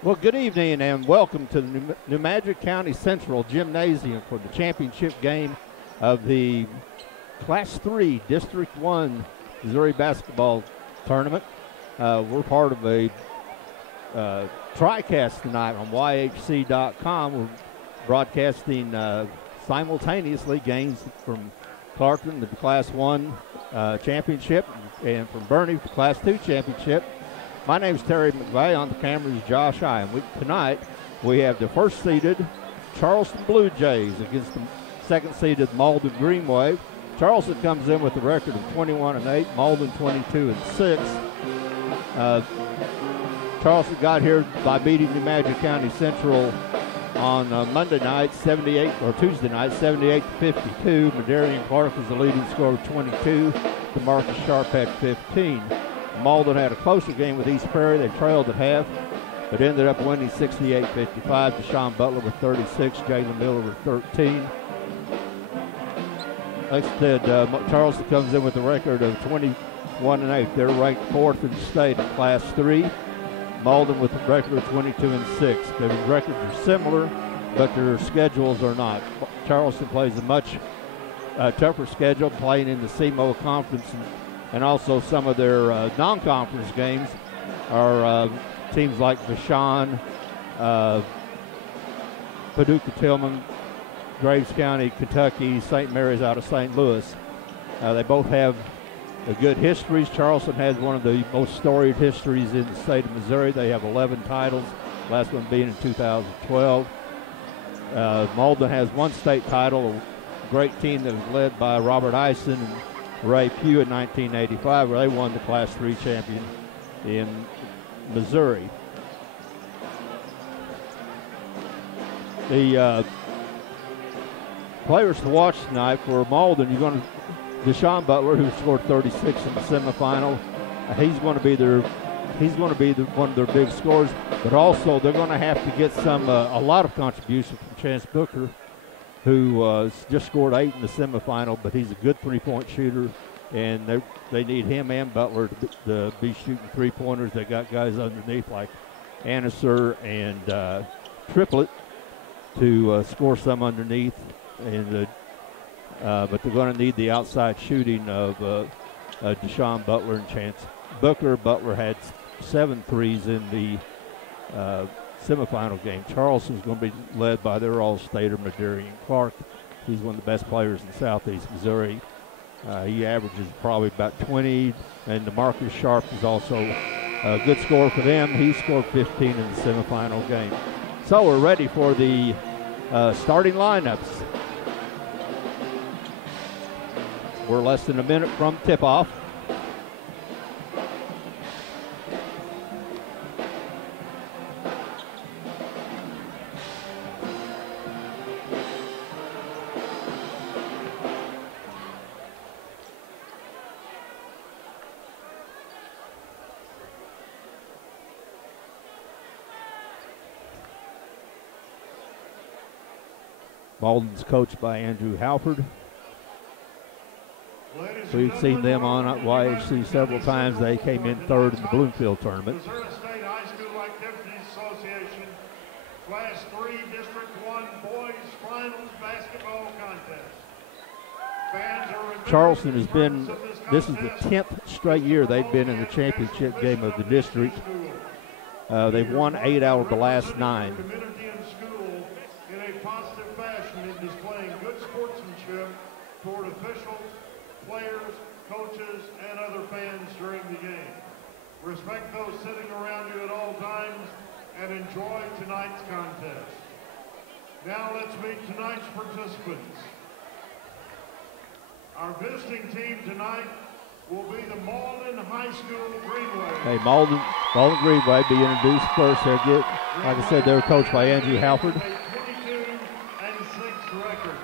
Well, good evening and welcome to the New Madrid County Central Gymnasium for the championship game of the Class 3 District 1 Missouri basketball tournament. We're part of a TriCast tonight on YHC.com. We're broadcasting simultaneously games from Clarkton, the Class 1 championship, and from Bernie, the Class 2 championship. My name is Terry McVeigh. On the camera is Josh High. And tonight we have the first-seeded Charleston Blue Jays against the second-seeded Malden Green Wave. Charleston comes in with a record of 21-8, Malden 22-6. Charleston got here by beating New Madrid County Central on Monday night, Tuesday night, 78-52. Madarian Clark was the leading scorer with 22. DeMarcus Sharp had 15. Malden had a closer game with East Prairie. They trailed at half, but ended up winning 68-55. Deshaun Butler with 36, Jalen Miller with 13. Like I said, Charleston comes in with a record of 21-8. They're ranked fourth in the state in Class 3. Malden with a record of 22-6. Their records are similar, but their schedules are not. Charleston plays a much tougher schedule, playing in the CMO Conference, and also some of their non-conference games are teams like Vashon, Paducah-Tillman, Graves County, Kentucky, St. Mary's out of St. Louis. They both have good histories. Charleston has one of the most storied histories in the state of Missouri. They have 11 titles, last one being in 2012. Malden has one state title, a great team that was led by Robert Eisen and Ray Pugh in 1985, where they won the Class 3 champion in Missouri. The players to watch tonight for Malden, you're going to Deshaun Butler, who scored 36 in the semifinal. He's going to be one of their big scorers, but also they're going to have to get a lot of contribution from Chance Booker, who just scored 8 in the semifinal, but he's a good three-point shooter, and they need him and Butler to be shooting three-pointers. They got guys underneath like Anniser and Triplett to score some underneath, and but they're going to need the outside shooting of Deshaun Butler and Chance Booker. Butler had 7 threes in the semifinal game. Charleston's going to be led by their all-stater, Madarian Clark. He's one of the best players in Southeast Missouri. He averages probably about 20, and DeMarcus Sharp is also a good scorer for them. He scored 15 in the semifinal game. So we're ready for the starting lineups. We're less than a minute from tip-off. Malden's coached by Andrew Halford. We've seen them on YHC several times. They came in third in the Bloomfield tournament. Missouri State High School Activities Association Class 3 District 1 Boys Finals Basketball Contest. Charleston has been, this is the 10th straight year they've been in the championship game of the district. They've won 8 out of the last 9. Community and school in a positive fashion in displaying good sportsmanship toward officials, players, coaches, and other fans during the game. Respect those sitting around you at all times and enjoy tonight's contest. Now let's meet tonight's participants. Our visiting team tonight will be the Malden High School Greenway. Hey, Malden Greenway be introduced first. They'll get, like I said, they're coached by Andrew Halford. 22-6 record.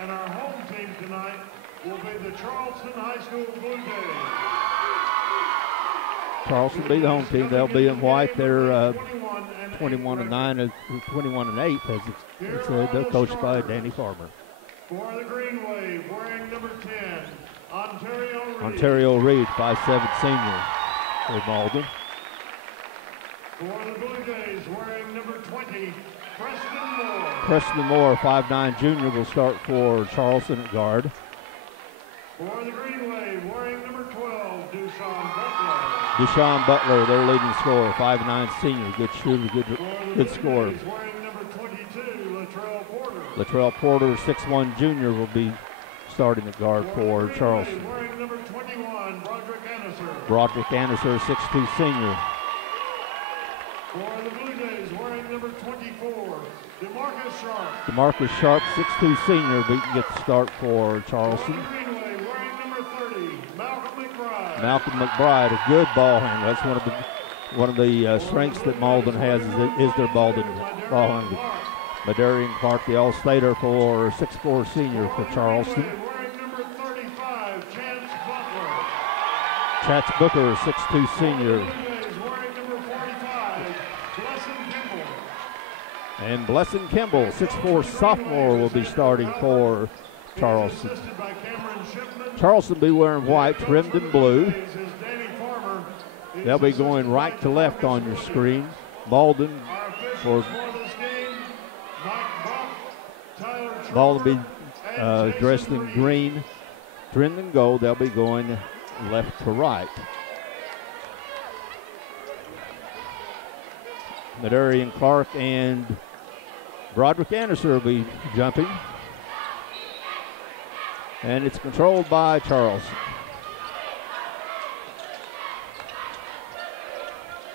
And our home team tonight will be the Charleston High School Blue Jays. Charleston will be the home team. They'll be in white. They're 21-9, 21-8, as it's said. They're coached by Danny Farmer. For the Greenway, wearing number 10, Ontario Reed. Ontario Reed, 5'7" senior for Malden. For the Blue Jays, wearing number 20, Preston Moore. Preston Moore, 5'9" junior, will start for Charleston at guard. For the Green Wave, wearing number 12, Deshaun Butler. Deshaun Butler, their leading scorer, 5'9" senior, good shooter, good scorer. Wearing number 22, Latrell Porter. Latrell Porter, 6'1" junior, will be starting at guard for Charleston. Wearing number 21, Broderick Anneser. Broderick Anneser, 6'2" senior. For the Blue Jays, wearing number 24, DeMarcus Sharp. DeMarcus Sharp, 6'2" senior, but get the start for Charleston. For the Green Wave, wearing number 30, Malcolm McBride. Malcolm McBride, a good ball handler. That's one of the strengths that Malden has is their ball handler. Madarian Clark, the All-Stater for 6'4" senior for Charleston. Wearing number 35, Chance Butler. Chance Booker, 6'2" senior. Wearing number 45, Blesson Kimball. And Blesson Kimball, 6'4" sophomore, will be starting for Charleston. Assisted by Cameron Shipman. Charleston will be wearing white, trimmed in blue. Is Danny Farmer. They'll be going right to left on your screen. Malden Our for officials for this game, Mike Buck, Tyler Malden will be and dressed Jason in Reed. green, trimmed in gold. They'll be going left to right. Madarian Clark and Broderick Anderson will be jumping. And it's controlled by Charleston.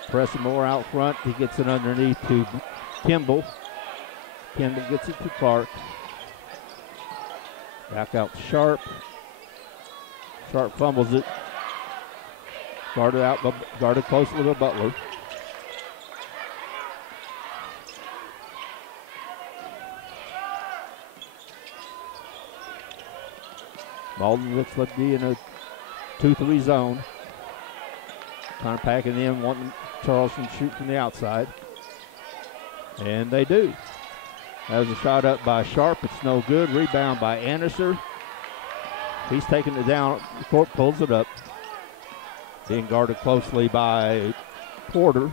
Preston Moore out front. He gets it underneath to Kimball. Kimball gets it to Clark. Back out to Sharp. Sharp fumbles it. Guarded closely to Butler. Malden looks like to be in a 2-3 zone. Kind of packing in, wanting Charleston to shoot from the outside. And they do. That was a shot up by Sharp. It's no good. Rebound by Anderson. He's taking it down. The court pulls it up. Being guarded closely by Porter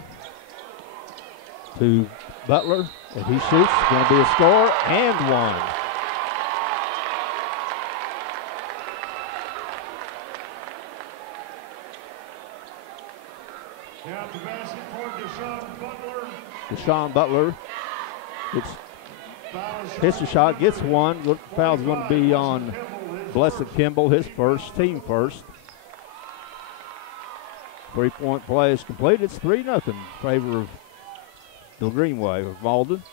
to Butler. And he shoots. Going to be a score and one. Now to basket for Deshaun Butler. Deshaun Butler hits a shot, gets one. Foul's going to be on Blessed Kimball, his first, team first. 3-point play is complete. It's 3-0 in favor of the Green Wave of Malden.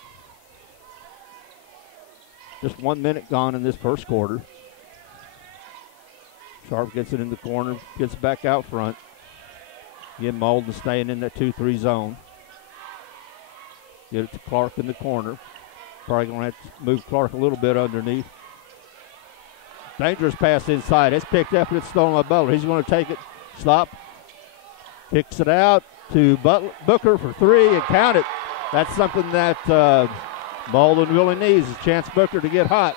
Just 1 minute gone in this first quarter. Sharp gets it in the corner, gets back out front. Again, Malden staying in that 2-3 zone. Get it to Clark in the corner. Probably going to have to move Clark a little bit underneath. Dangerous pass inside. It's picked up and it's stolen by Butler. He's going to take it. Stop. Kicks it out to Booker for three and count it. That's something that Malden really needs, is Chance Booker to get hot.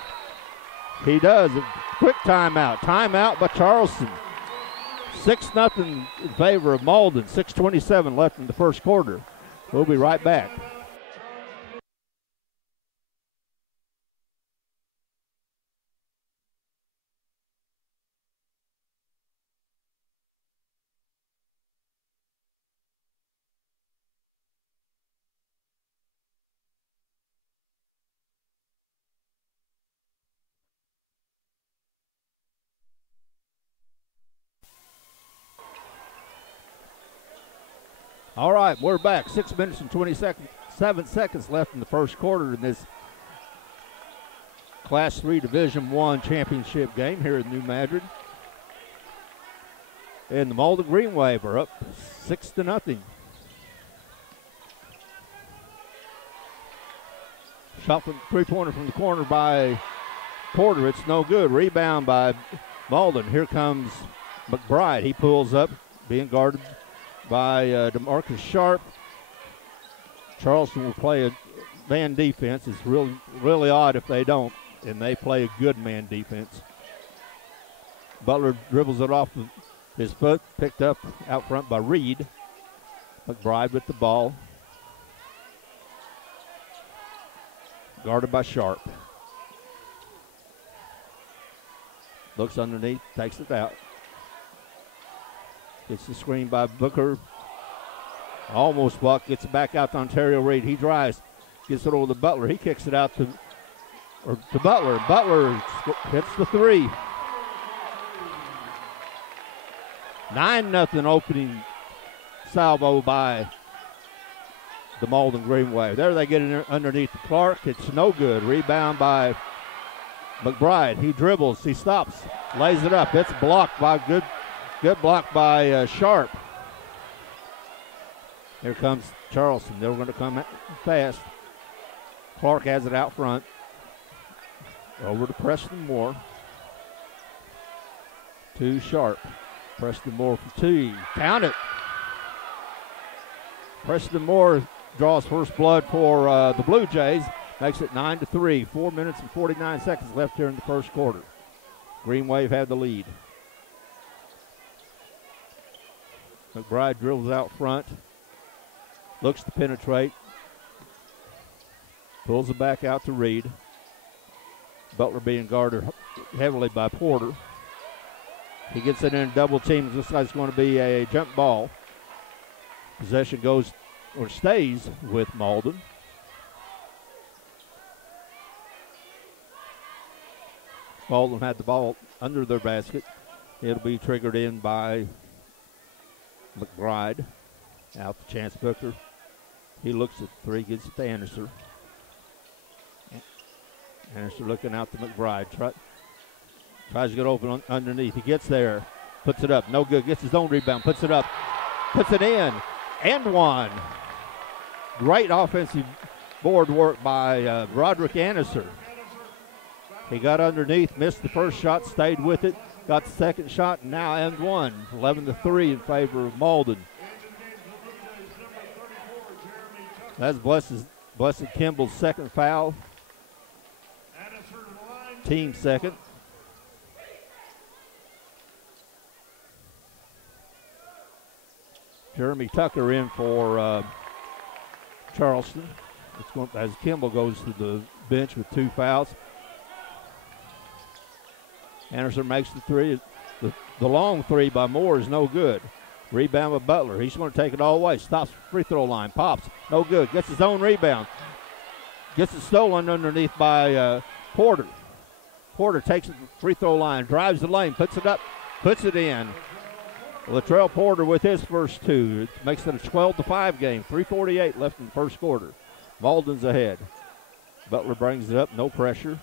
He does. A quick timeout. Timeout by Charleston. 6-0 in favor of Malden. 6:27 left in the first quarter. We'll be right back. All right, we're back. 6 minutes and 7 seconds left in the first quarter in this Class 3 Division I championship game here in New Madrid. And the Malden Green Wave are up 6-0. Shot from three-pointer from the corner by Porter. It's no good. Rebound by Malden. Here comes McBride. He pulls up, being guarded by DeMarcus Sharp. Charleston will play a man defense. It's really odd if they don't, and they play a good man defense. Butler dribbles it off of his foot, picked up out front by Reed. McBride with the ball. Guarded by Sharp. Looks underneath, takes it out. Gets the screen by Booker. Almost blocked, gets it back out to Ontario Reed. He drives, gets it over to Butler. He kicks it out to Butler. Butler hits the three. 9-0 opening salvo by the Malden Green Wave. There they get it underneath Clark. It's no good. Rebound by McBride. He dribbles. He stops. Lays it up. It's blocked by good block by Sharp. Here comes Charleston. They're going to come fast. Clark has it out front. Over to Preston Moore. To Sharp. Preston Moore for two. Count it. Preston Moore draws first blood for the Blue Jays. Makes it 9-3. 4 minutes and 49 seconds left here in the first quarter. Green Wave had the lead. McBride drills out front. Looks to penetrate. Pulls it back out to Reed. Butler being guarded heavily by Porter. He gets it in double teams. Looks like it's going to be a jump ball. Possession goes or stays with Malden. Malden had the ball under their basket. It'll be triggered in by McBride. Out to Chance Booker. He looks at three, gets it to Anderson. Anderson looking out to McBride. Tries to get open underneath. He gets there. Puts it up. No good. Gets his own rebound. Puts it up. Puts it in. And one. Great offensive board work by Broderick Anderson. He got underneath, missed the first shot, stayed with it, got the second shot, and now and one. 11-3 in favor of Malden. That's Blessed Kimball's second foul. Team second. Jeremy Tucker in for Charleston. As Kimball goes to the bench with two fouls. Anderson makes the three. The long three by Moore is no good. Rebound by Butler. He's going to take it all the way. Stops free throw line. Pops. No good. Gets his own rebound. Gets it stolen underneath by Porter. Porter takes it to the free throw line. Drives the lane. Puts it up. Puts it in. Latrell Porter with his first two. It makes it a 12-5 game. 3:48 left in the first quarter. Malden's ahead. Butler brings it up. No pressure.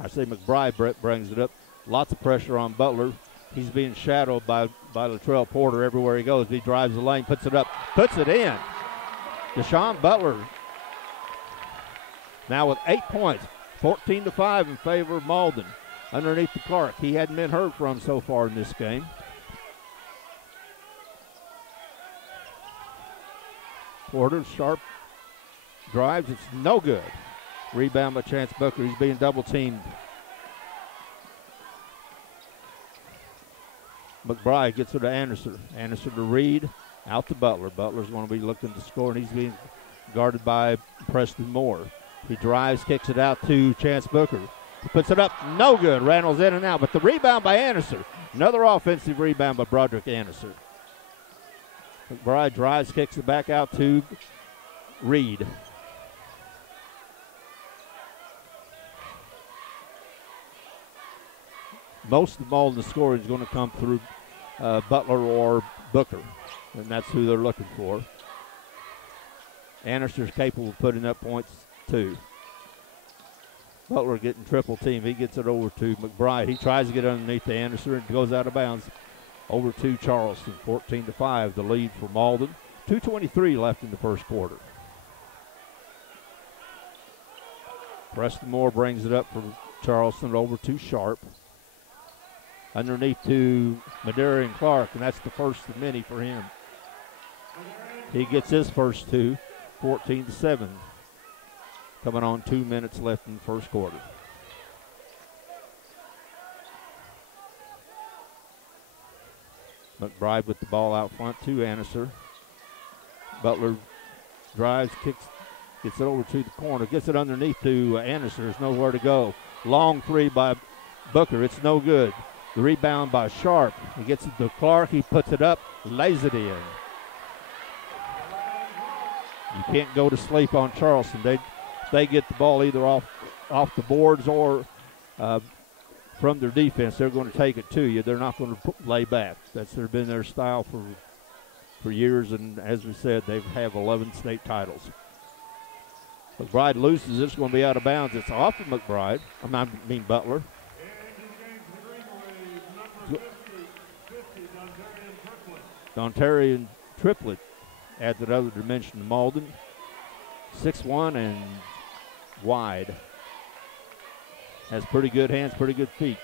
I say McBride brings it up. Lots of pressure on Butler. He's being shadowed by Latrell Porter everywhere he goes. He drives the lane, puts it up, puts it in. Deshaun Butler now with 8 points, 14-5 in favor of Malden. Underneath the Clark. He hadn't been heard from so far in this game. Porter, Sharp drives. It's no good. Rebound by Chance Booker. He's being double teamed. McBride gets it to Anderson. Anderson to Reed. Out to Butler. Butler's going to be looking to score, and he's being guarded by Preston Moore. He drives, kicks it out to Chance Booker. He puts it up. No good. Randall's in and out. But the rebound by Anderson. Another offensive rebound by Broderick Anderson. McBride drives, kicks it back out to Reed. Most of Malden's scoring is going to come through Butler or Booker, and that's who they're looking for. Anderson's capable of putting up points too. Butler getting triple team. He gets it over to McBride. He tries to get underneath to Anderson and goes out of bounds. Over to Charleston, 14-5, the lead for Malden. 2:23 left in the first quarter. Preston Moore brings it up for Charleston over to Sharp. Underneath to Madarian Clark, and that's the first of many for him. He gets his first two, 14-7. Coming on 2 minutes left in the first quarter. McBride with the ball out front to Anderson. Butler drives, kicks, Gets it over to the corner. Gets it underneath to Anderson. There's nowhere to go. Long three by Booker. It's no good. The rebound by Sharp. He gets it to Clark. He puts it up. Lays it in. You can't go to sleep on Charleston. They get the ball either off the boards or from their defense. They're going to take it to you. They're not going to lay back. That's been their style for years, and as we said, they have 11 state titles. McBride loses. It's going to be out of bounds. It's off of McBride. I mean Butler. Dontarian Triplett adds another dimension to Malden. 6'1" and wide. Has pretty good hands, pretty good feet.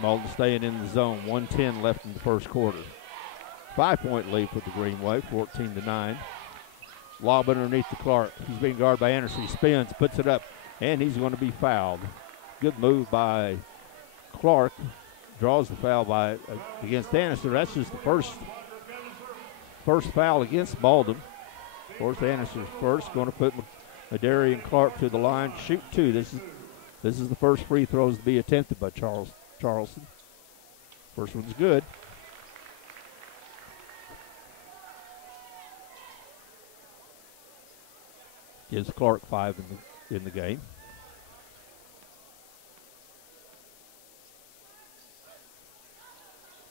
Malden staying in the zone. 1:10 left in the first quarter. 5-point lead for the Greenway, 14-9. Lob underneath to Clark. He's being guarded by Anderson. He spins, puts it up, and he's going to be fouled. Good move by Clark. Draws the foul against Anderson. That's just the first foul against Malden. Of course, Anderson's first. Going to put Madarian Clark to the line. Shoot two. This is the first free throws to be attempted by Charleston. First one's good. Gives Clark 5 in the game.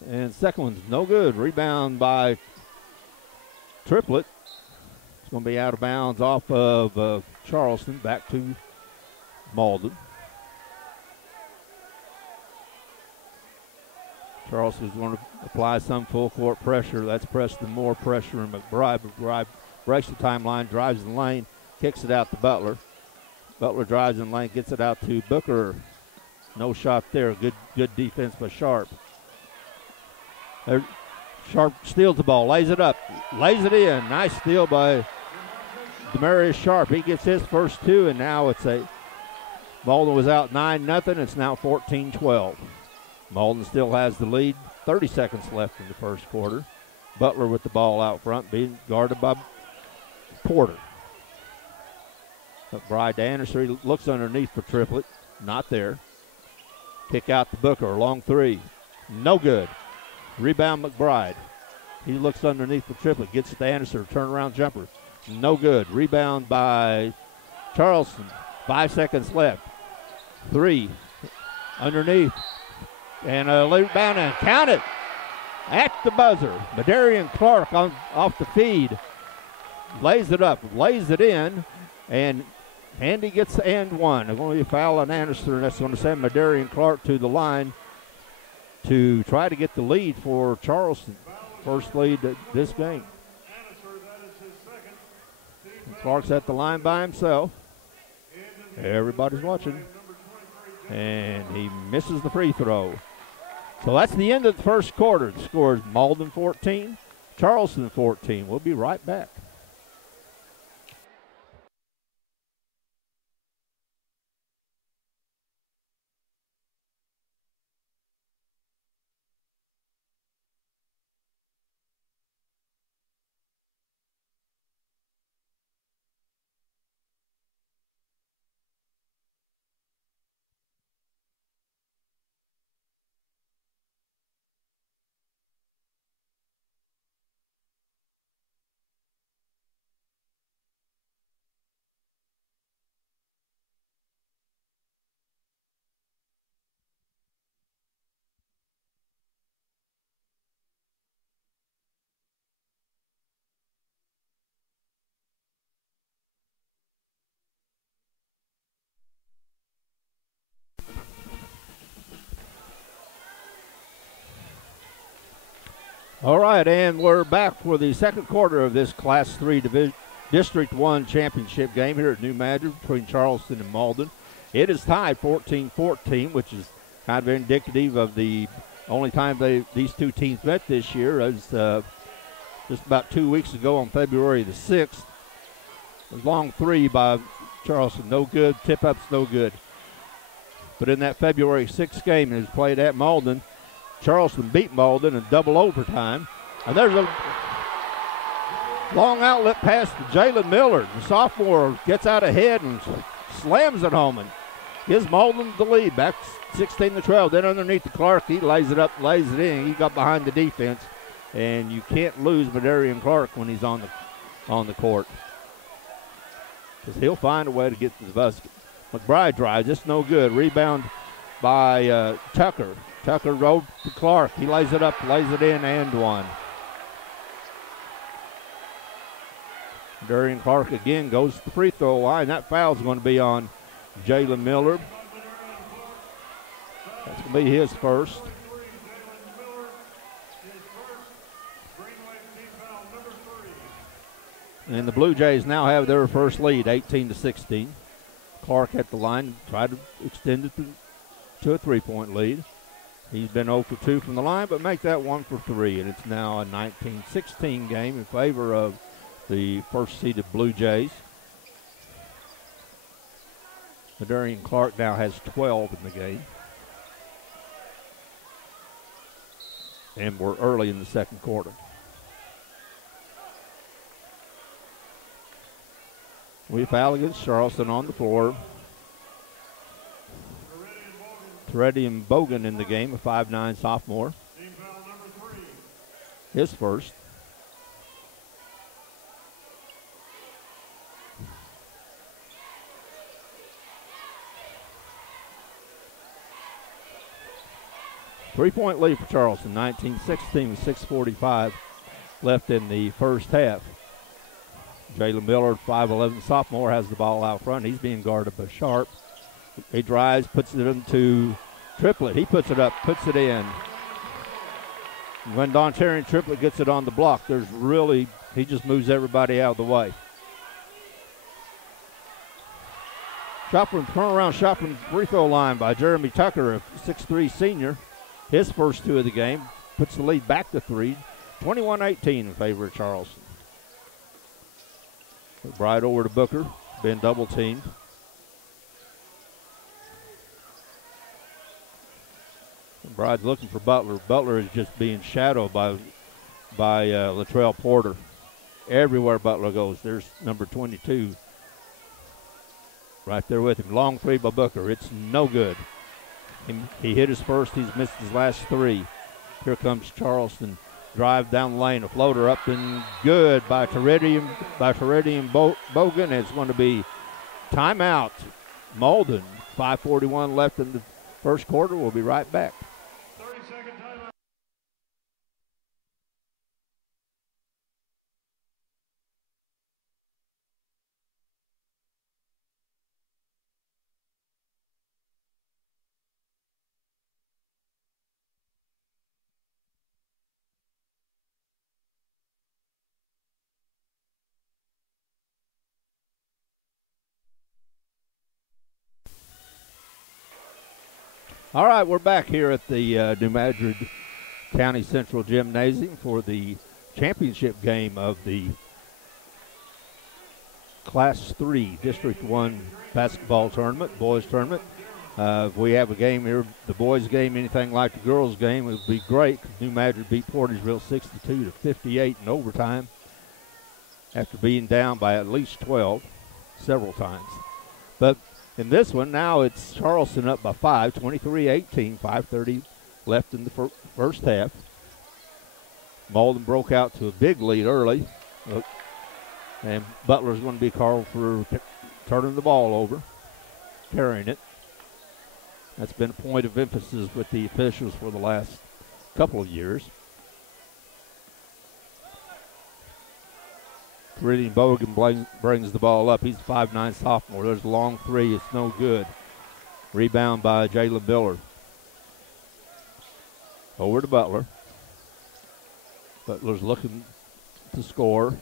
And second one's no good. Rebound by Triplett. It's going to be out of bounds off of Charleston. Back to Malden. Charleston's going to apply some full court pressure. That's Preston Moore pressure and McBride. McBride breaks the timeline, drives the lane, kicks it out to Butler. Butler drives in the lane, gets it out to Booker. No shot there. Good defense by Sharp. Sharp steals the ball, lays it up, lays it in. Nice steal by Demarius Sharp. He gets his first two, and now Malden was out 9-0. It's now 14-12. Malden still has the lead. 30 seconds left in the first quarter. Butler with the ball out front, being guarded by Porter. McBride to Anderson. He looks underneath for Triplett. Not there. Kick out to Booker. Long three. No good. Rebound McBride. He looks underneath for Triplett. Gets it to Anderson. Turnaround jumper. No good. Rebound by Charleston. 5 seconds left. Three. Underneath. And a rebound and count it. At the buzzer. Madarian Clark off the feed. Lays it up. Lays it in. And Andy gets and one. There's going to be a foul on Anderson. And that's going to send Madarian Clark to the line to try to get the lead for Charleston. First lead this game. Clark's at the line by himself. Everybody's watching. And he misses the free throw. So that's the end of the first quarter. The score is Malden 14, Charleston 14. We'll be right back. All right, and we're back for the second quarter of this Class 3 District 1 championship game here at New Madrid between Charleston and Malden. It is tied 14-14, which is kind of indicative of the only time these two teams met this year. As just about 2 weeks ago on February the 6th. A long three by Charleston, no good. Tip-up's no good. But in that February 6th game, it was played at Malden. Charleston beat Malden in double overtime. And there's Long outlet pass to Jalen Miller. The sophomore gets out ahead and slams it home and gives Malden the lead. Back 16-12. Then underneath to Clark, he lays it up, lays it in. He got behind the defense, and you can't lose Madarian Clark when he's on the court, because he'll find a way to get to the basket. McBride drives, just no good. Rebound by Tucker. Tucker rolled to Clark. He lays it up, lays it in, and one. Darian Clark again goes to the free throw line. That foul's going to be on Jalen Miller. That's going to be his first. And the Blue Jays now have their first lead, 18-16. Clark at the line, tried to extend it to a three-point lead. He's been 0 for 2 from the line, but make that 1 for 3. And it's now a 19-16 game in favor of the first-seeded Blue Jays. Madarian Clark now has 12 in the game. And we're early in the second quarter. We foul against Charleston on the floor. Teredian Bogan in the game, a 5'9" sophomore. Team foul number 3. His first. Three-point lead for Charleston, 19-16 with 6:45 left in the first half. Jalen Miller, 5'11" sophomore, has the ball out front. He's being guarded by Sharp. He drives, puts it into Triplett. He puts it up, puts it in. When Dontarian Triplett gets it on the block, he just moves everybody out of the way. Shot from turnaround shot from free throw line by Jeremy Tucker, a 6'3" senior. His first two of the game, puts the lead back to 3, 21-18 in favor of Charleston. McBride over to Booker, been double teamed. McBride's looking for Butler. Butler is just being shadowed by Latrell Porter. Everywhere Butler goes, there's number 22 right there with him. Long three by Booker. It's no good. He hit his first. He's missed his last 3. Here comes Charleston. Drive down the lane. A floater up and good by Teredian Bogan. It's going to be timeout. Malden. 5:41 left in the first quarter. We'll be right back. 30-second timeout. All right, we're back here at the New Madrid County Central Gymnasium for the championship game of the Class 3 District 1 basketball tournament, boys tournament. If we have a game here, the boys game, anything like the girls game, it would be great. New Madrid beat Portersville 62-58 in overtime after being down by at least 12 several times. But in this one, now it's Charleston up by 5, 23-18, 5:30 left in the first half. Malden broke out to a big lead early. And Butler's going to be called for turning the ball over, carrying it. That's been a point of emphasis with the officials for the last couple of years. Teredian Bogan brings the ball up. He's a 5'9" sophomore. There's a long three. It's no good. Rebound by Jalen Miller. Over to Butler. Butler's looking to score.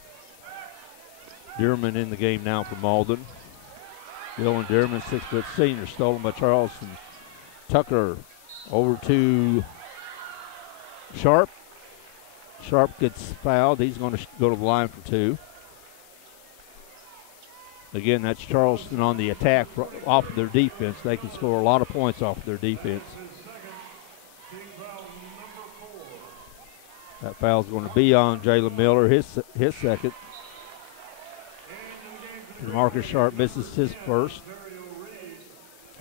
Dearman in the game now for Malden. Dylan Dearman, 6' senior, stolen by Charleston. Tucker over to Sharp. Sharp gets fouled. He's going to go to the line for 2. Again, that's Charleston on the attack off of their defense. They can score a lot of points off of their defense. That foul's going to be on Jalen Miller, his second. DeMarcus Sharp misses his first.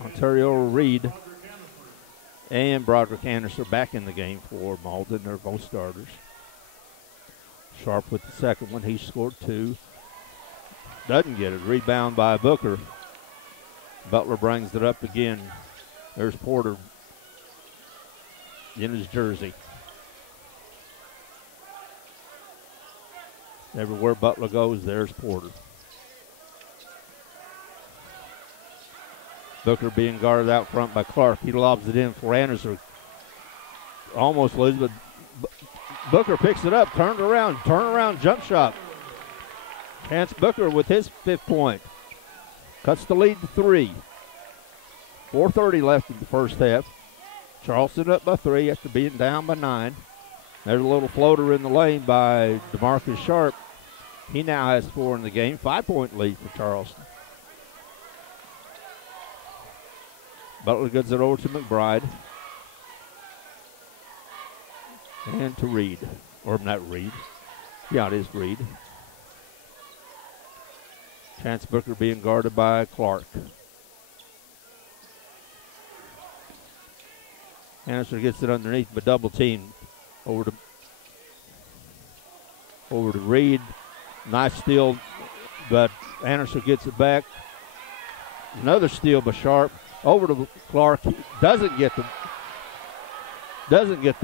Ontario Reed and Broderick Anderson are back in the game for Malden. They're both starters. Sharp with the second one. He scored 2. Doesn't get it. Rebound by Booker. Butler brings it up again. There's Porter in his jersey. Everywhere Butler goes, there's Porter. Booker being guarded out front by Clark. He lobs it in for Anderson. Almost loses, but Booker picks it up, turn around, jump shot. Chance Booker with his 5th point. Cuts the lead to 3. 4:30 left in the first half. Charleston up by 3 after being down by 9. There's a little floater in the lane by DeMarcus Sharp. He now has 4 in the game. 5-point lead for Charleston. Butler gets it over to McBride. And to Reed. Or not Reed. Yeah, it is Reed. Chance Booker being guarded by Clark. Anderson gets it underneath, but double team. Over to Reed. Nice steal, but Anderson gets it back. Another steal by Sharp. Over to Clark. Doesn't get the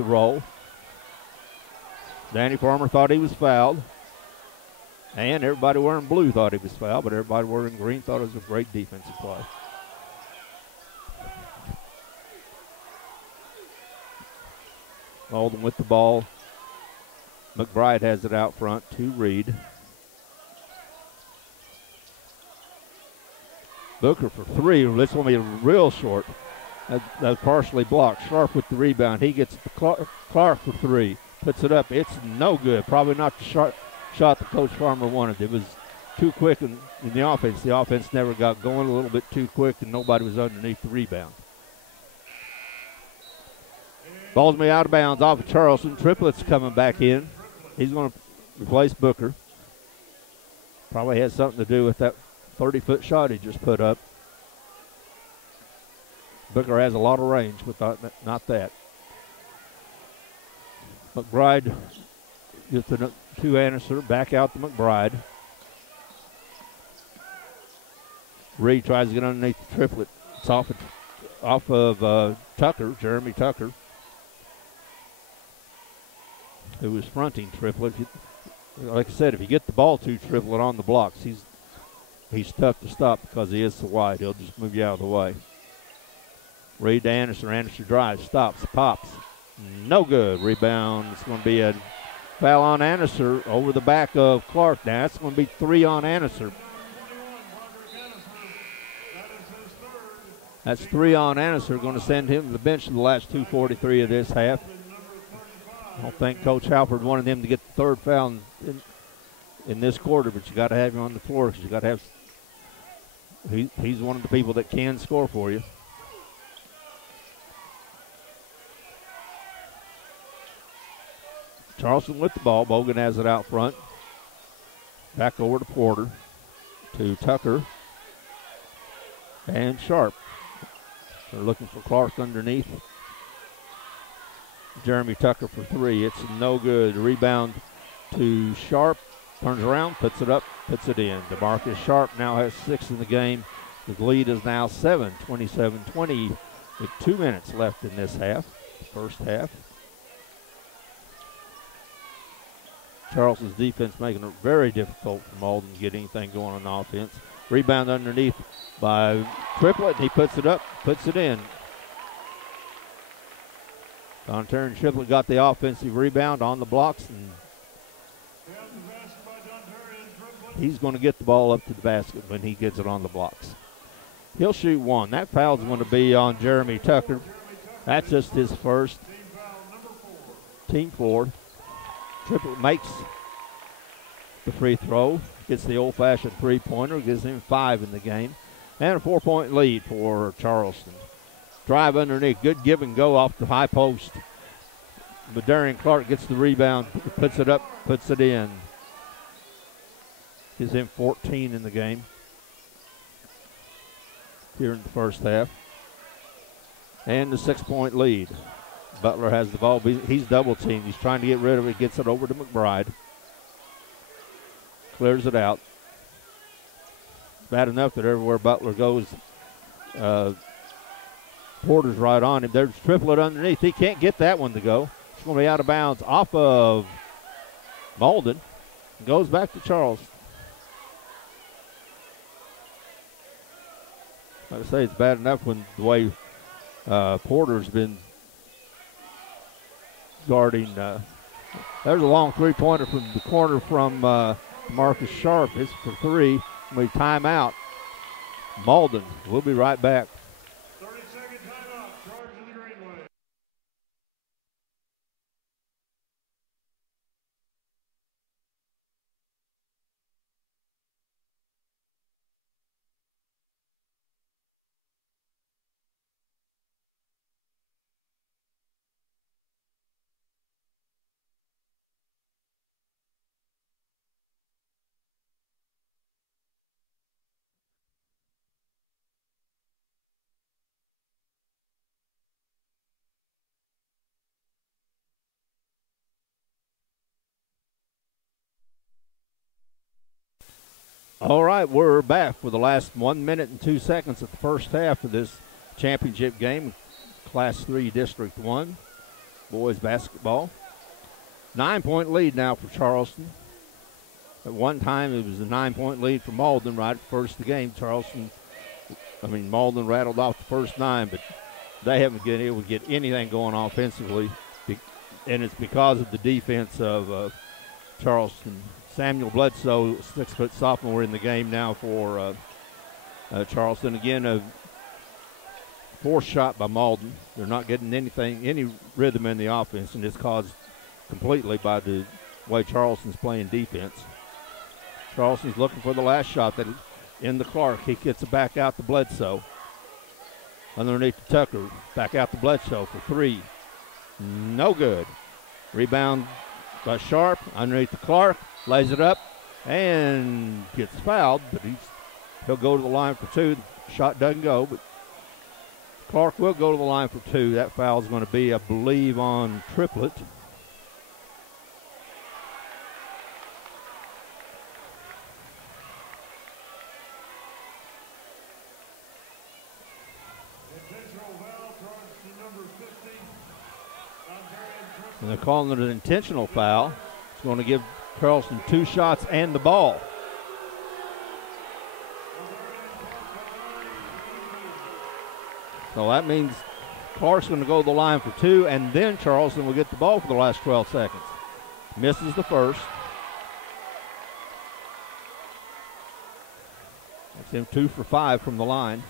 roll. Danny Farmer thought he was fouled. And everybody wearing blue thought he was fouled, but everybody wearing green thought it was a great defensive play. Malden with the ball. McBride has it out front to Reed. Booker for 3. This will be real short. That's partially blocked. Sharp with the rebound. He gets Clark for 3. Puts it up. It's no good. Probably not the shot that Coach Farmer wanted. It was too quick in the offense. The offense never got going, a little bit too quick, and nobody was underneath the rebound. Ball's me out of bounds off of Charleston. Triplett's coming back in. He's going to replace Booker. Probably has something to do with that 30-foot shot he just put up. Booker has a lot of range, but not that. McBride gets it to Anderson, back out to McBride. Reed tries to get underneath the triplet. It's off of Tucker, Jeremy Tucker, who was fronting Triplet. Like I said, if you get the ball to Triplet on the blocks, he's tough to stop because he is so wide. He'll just move you out of the way. Reed to Anderson. Anderson drives, stops, pops. No good. Rebound. It's going to be a foul on Anderson over the back of Clark. Now it's going to be 3 on Anderson. That's 3 on Anderson. Going to send him to the bench in the last 2:43 of this half. I don't think Coach Halford wanted him to get the 3rd foul in this quarter, but you got to have him on the floor because you got to have. He's one of the people that can score for you. Charleston with the ball. Bogan has it out front. Back over to Porter, to Tucker, and Sharp. They're looking for Clark underneath. Jeremy Tucker for 3. It's no good. Rebound to Sharp. Turns around, puts it up, puts it in. DeMarcus Sharp now has 6 in the game. The lead is now 7, 27-20, with 2 minutes left in this half, first half. Charleston's defense making it very difficult for Malden to get anything going on offense. Rebound underneath by Triplet, and he puts it up, puts it in. Dontarian Triplet got the offensive rebound on the blocks, and he's going to get the ball up to the basket when he gets it on the blocks. He'll shoot 1. That foul's going to be on Jeremy Tucker. That's just his first. Team 4. Triplet makes the free throw, gets the old-fashioned three-pointer, gives him 5 in the game, and a 4-point lead for Charleston. Drive underneath, good give and go off the high post. But Darian Clark gets the rebound, puts it up, puts it in. Gives him 14 in the game. here in the first half. And the 6-point lead. Butler has the ball. He's double teamed. He's trying to get rid of it. Gets it over to McBride. Clears it out. Bad enough that everywhere Butler goes, Porter's right on him. There's triplet underneath. He can't get that one to go. It's going to be out of bounds off of Malden. Goes back to Charleston. Like I say, it's bad enough when the way Porter's been guarding. There's a long three-pointer from the corner from Marcus Sharp. It's for three. We timeout. Malden. We'll be right back. 30-second timeout. Charge of the Greenway. All right, we're back for the last 1 minute and 2 seconds of the first half of this championship game, Class 3 District 1, boys basketball. 9-point lead now for Charleston. At one time, it was a 9-point lead for Malden right at first of the game. Malden rattled off the first 9, but they haven't been able to get anything going offensively, and it's because of the defense of Charleston. Samuel Bledsoe, 6-foot sophomore in the game now for Charleston. Again, a forced shot by Malden. They're not getting any rhythm in the offense, and it's caused completely by the way Charleston's playing defense. Charleston's looking for the last shot that in the Clark. He gets it back out to Bledsoe. Underneath to Tucker. Back out to Bledsoe for three. No good. Rebound by Sharp. Underneath to Clark. Lays it up and gets fouled, but he'll go to the line for two. The shot doesn't go, but Clark will go to the line for two. That foul is going to be, I believe, on Triplet. And they're calling it an intentional foul. It's going to give Charleston 2 shots and the ball. So that means Clark's going to go to the line for 2, and then Charleston will get the ball for the last 12 seconds. Misses the first. That's him 2 for 5 from the line.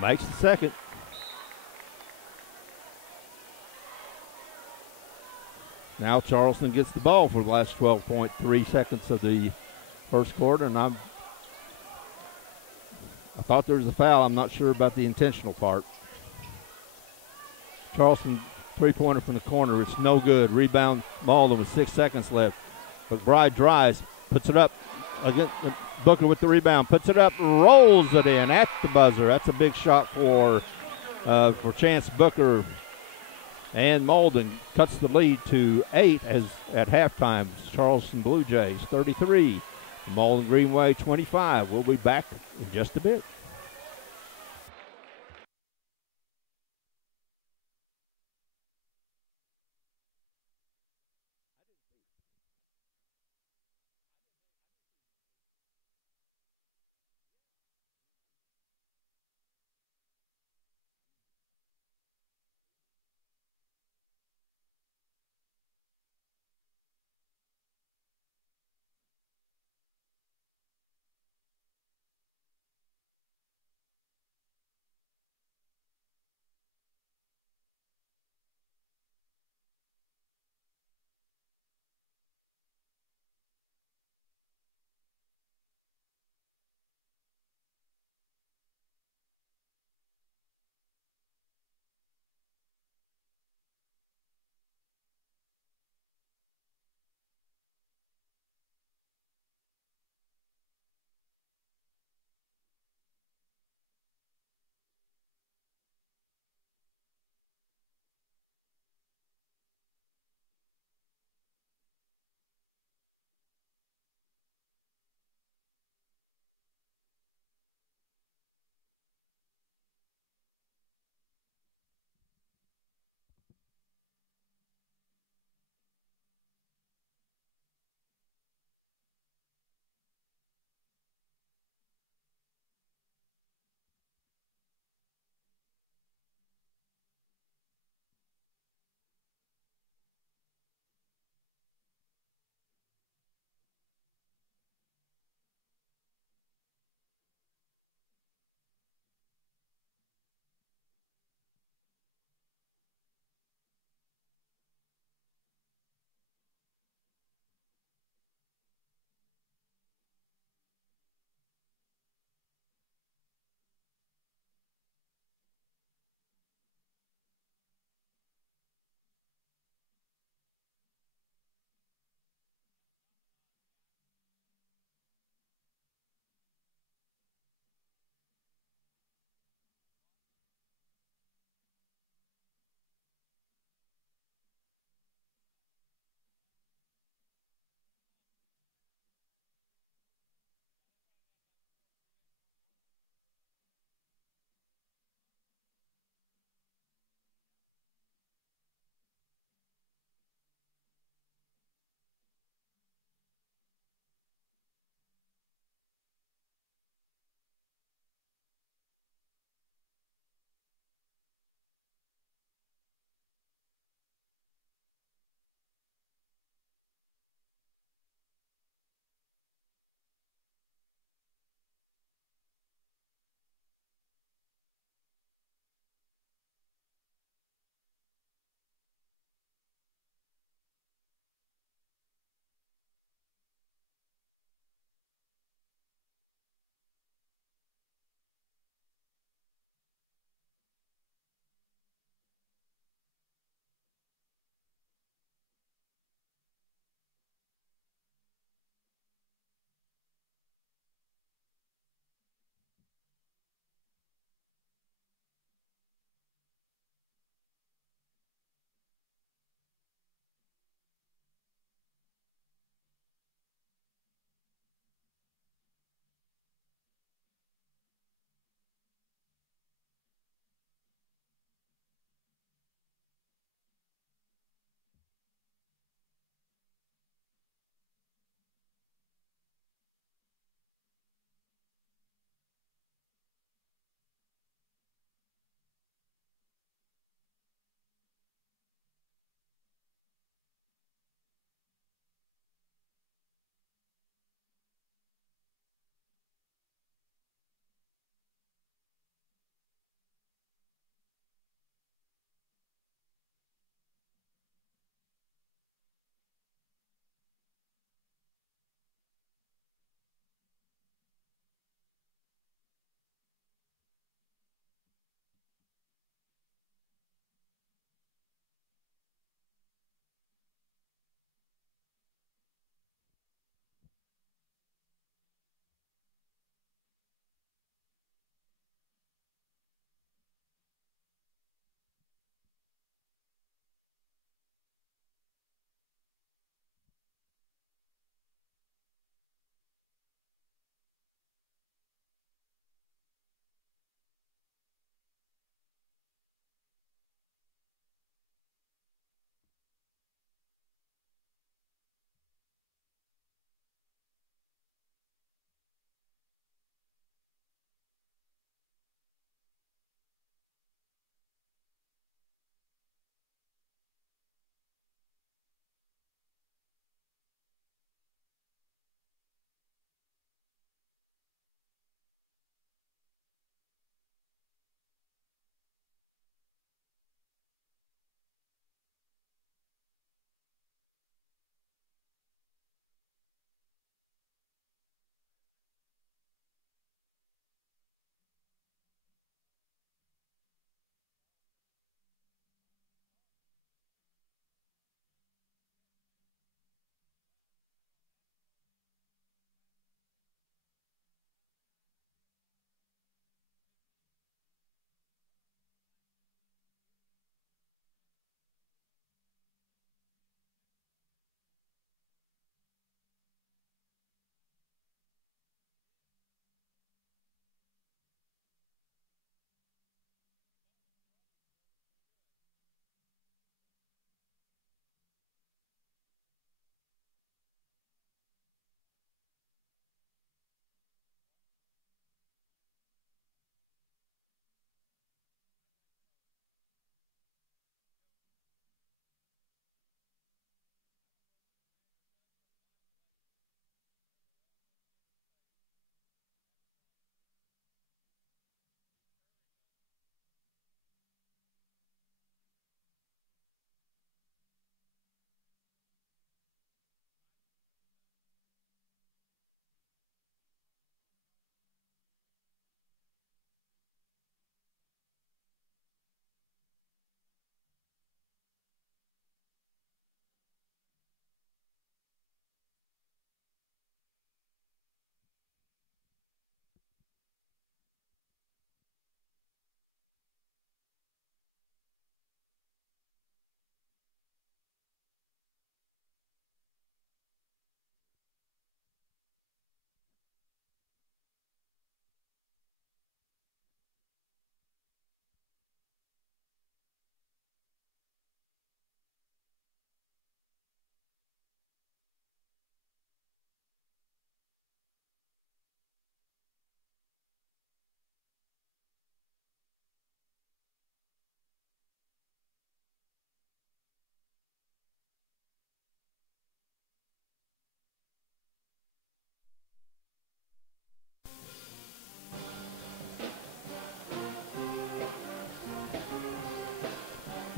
Makes the second. Now Charleston gets the ball for the last 12.3 seconds of the first quarter, and I thought there was a foul. I'm not sure about the intentional part. Charleston three-pointer from the corner. It's no good. Rebound Malden with 6 seconds left. McBride drives, puts it up. Again, Booker with the rebound, puts it up, rolls it in at the buzzer. That's a big shot for Chance Booker. And Malden cuts the lead to 8 as at halftime. Charleston Blue Jays 33, Malden Greenway 25. We'll be back in just a bit.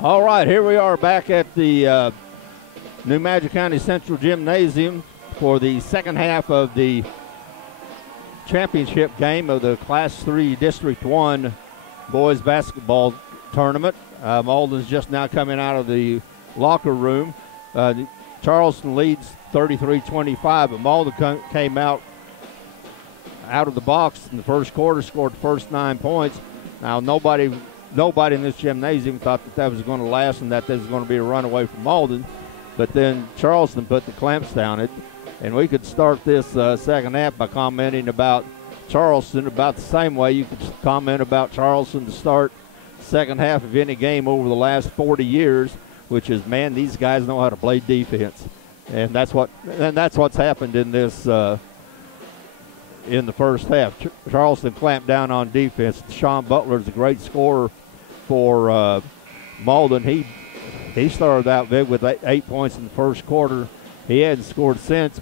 All right, here we are back at the New Magic County Central Gymnasium for the second half of the championship game of the Class 3 District 1 boys basketball tournament. Malden's just now coming out of the locker room. Charleston leads 33-25, but Malden came out of the box in the first quarter, scored the first 9 points. Now, nobody in this gymnasium thought that was going to last and that this was going to be a runaway from Malden. But then Charleston put the clamps down it, and we could start this second half by commenting about Charleston about the same way you could comment about Charleston to start the second half of any game over the last 40 years, which is, man, these guys know how to play defense. And that's what's happened in this in the first half. Charleston clamped down on defense. Sean Butler is a great scorer for Malden. He started out big with 8 points in the first quarter. He hadn't scored since,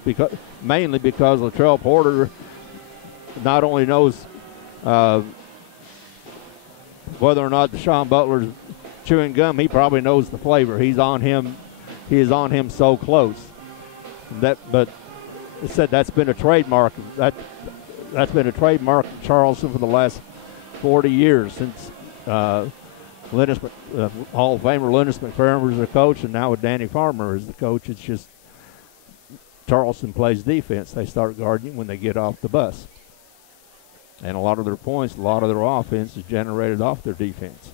mainly because Latrell Porter not only knows whether or not Deshaun Butler's chewing gum, he probably knows the flavor. He's on him. He is on him so close. But it said that's been a trademark. That's been a trademark of Charleston for the last 40 years since Hall of Famer Linus McFerrin was the coach, and now with Danny Farmer as the coach, it's just Charleston plays defense. They start guarding when they get off the bus. And a lot of their points, a lot of their offense is generated off their defense.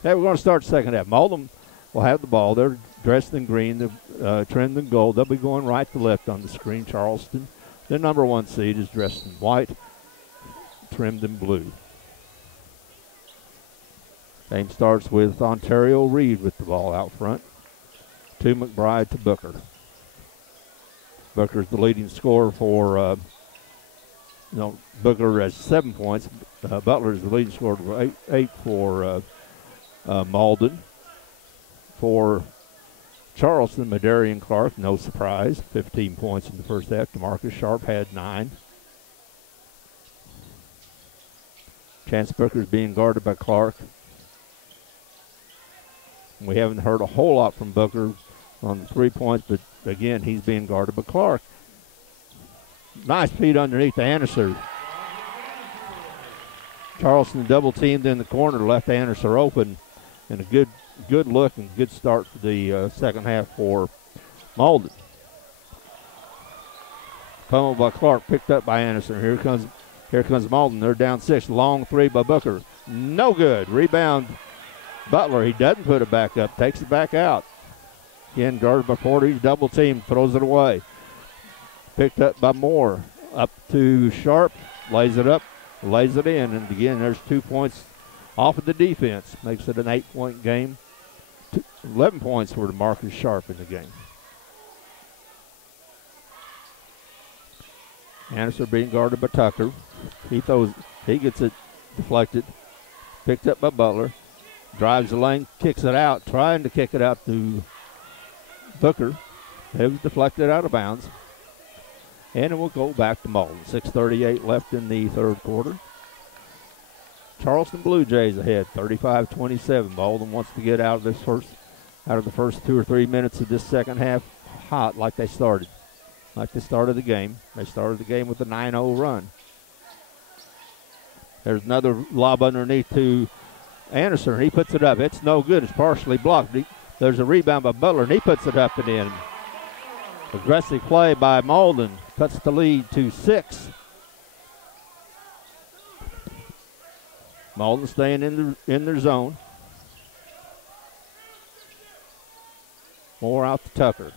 Okay, we're going to start the second half. Malden will have the ball. They're dressed in green, they're trimmed in gold. They'll be going right to left on the screen. Charleston, the number 1 seed, is dressed in white, trimmed in blue. Game starts with Ontario Reed with the ball out front. To McBride to Booker. Booker's the leading scorer for, Booker has 7 points. Butler is the leading scorer for eight for Malden. For Charleston, Madarian Clark, no surprise, 15 points in the first half. DeMarcus Sharp had 9. Chance Booker is being guarded by Clark. We haven't heard a whole lot from Booker on the 3 points, but again, he's being guarded by Clark. Nice feed underneath the Anneser. Charleston double teamed in the corner, left Anneser open, and a good look and good start for the second half for Malden. Pummeled by Clark, picked up by Anderson. Here comes Malden. They're down 6. Long 3 by Booker. No good. Rebound Butler. He doesn't put it back up. Takes it back out. Again, guarded by Porter. He's double teamed. Throws it away. Picked up by Moore. Up to Sharp. Lays it up. Lays it in. And again, there's 2 points off of the defense. Makes it an 8-point game. 11 points for DeMarcus Sharp in the game. Anderson being guarded by Tucker. He gets it deflected. Picked up by Butler. Drives the lane, kicks it out, trying to kick it out to Booker. It was deflected out of bounds. And it will go back to Malden. 6:38 left in the third quarter. Charleston Blue Jays ahead, 35-27. Malden wants to get out of the first 2 or 3 minutes of this second half hot like they started. Like they started the game. They started the game with a 9-0 run. There's another lob underneath to Anderson. He puts it up. It's no good. It's partially blocked. There's a rebound by Butler, and he puts it up and in. Aggressive play by Malden. Cuts the lead to 6. Malden staying in their zone. Moore out to Tucker.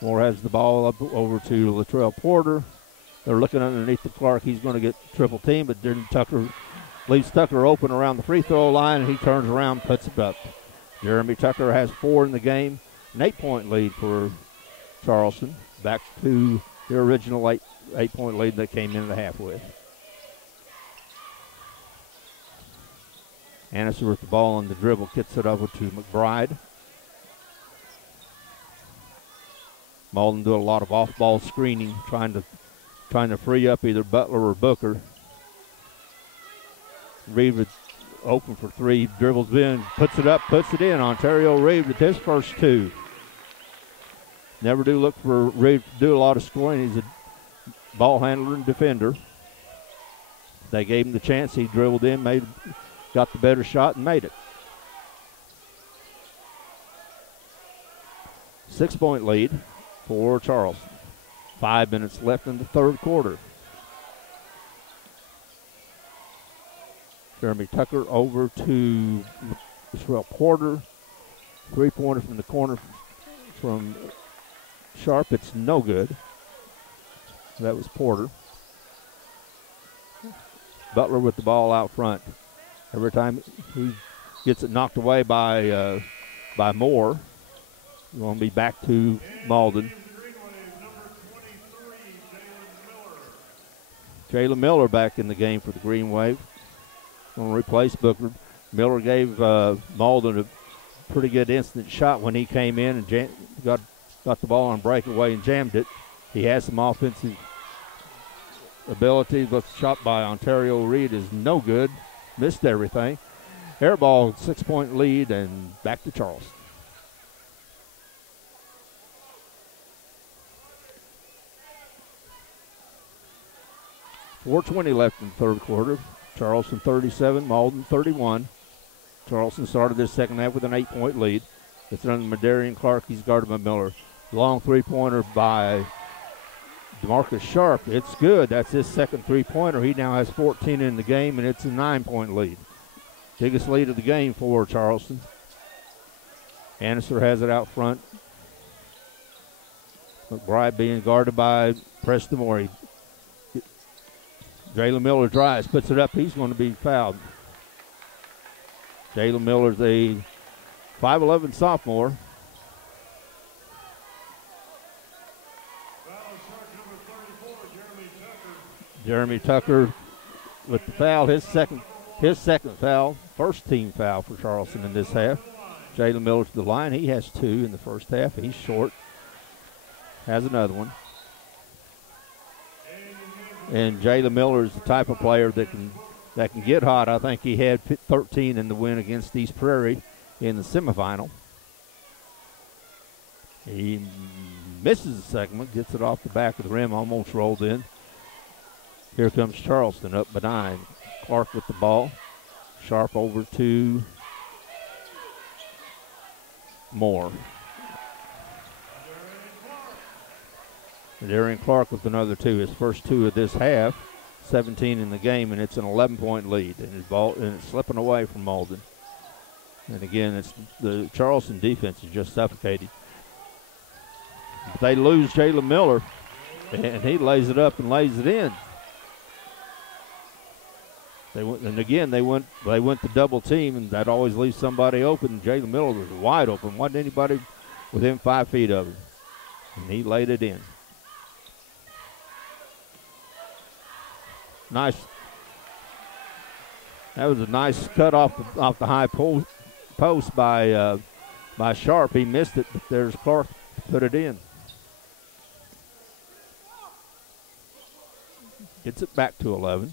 Moore has the ball up over to Latrell Porter. They're looking underneath the Clark. He's going to get triple team, but then Tucker leaves Tucker open around the free throw line, and he turns around, puts it up. Jeremy Tucker has 4 in the game. An 8-point lead for Charleston. Back to the original 8-point lead they came in the half with. Anderson with the ball on the dribble, gets it over to McBride. Malden do a lot of off-ball screening, trying to free up either Butler or Booker. Reed with open for three, dribbles in, puts it up, puts it in. Ontario Reed with his first two. Never do look for Reed to do a lot of scoring. He's a ball handler and defender. They gave him the chance. He dribbled in, got the better shot, and made it. 6-point lead for Charleston. 5 minutes left in the third quarter. Jeremy Tucker over to Israel Porter. Three-pointer from the corner from Sharp. It's no good. That was Porter. Butler with the ball out front. Every time he gets it knocked away by Moore, we're going to be back to Malden. Jalen Miller back in the game for the Green Wave. Going to replace Booker. Miller gave Malden a pretty good instant shot when he came in and got the ball on breakaway and jammed it. He has some offensive ability, but the shot by Ontario Reed is no good. Missed everything. Air ball, 6-point lead, and back to Charleston. .420 left in the third quarter. Charleston 37, Malden 31. Charleston started this second half with an 8-point lead. It's under Madarian Clark. He's guarded by Miller. Long three-pointer by DeMarcus Sharp. It's good. That's his second three-pointer. He now has 14 in the game, and it's a 9-point lead. Biggest lead of the game for Charleston. Annister has it out front. McBride being guarded by Preston Moore. Jalen Miller drives, puts it up. He's going to be fouled. Jalen Miller's a 5'11 sophomore. Jeremy Tucker with the foul, his second foul, first team foul for Charleston in this half. Jalen Miller to the line. He has 2 in the first half. He's short. Has another one. And Jalen Miller is the type of player that can get hot. I think he had 13 in the win against East Prairie in the semifinal. He misses the second one, gets it off the back of the rim, almost rolled in. Here comes Charleston up by 9. Clark with the ball. Sharp over to Moore. Darian Clark with another 2. His first 2 of this half. 17 in the game, and it's an 11-point lead. And it's slipping away from Malden. And again, it's the Charleston defense is just suffocating. But they lose Jalen Miller, and he lays it up and lays it in. They went to double team, and that always leaves somebody open. Jalen Miller was wide open. Wasn't anybody within 5 feet of him. And he laid it in. Nice. That was a nice cut off the high post by Sharp. He missed it, but there's Clark to put it in. Gets it back to 11.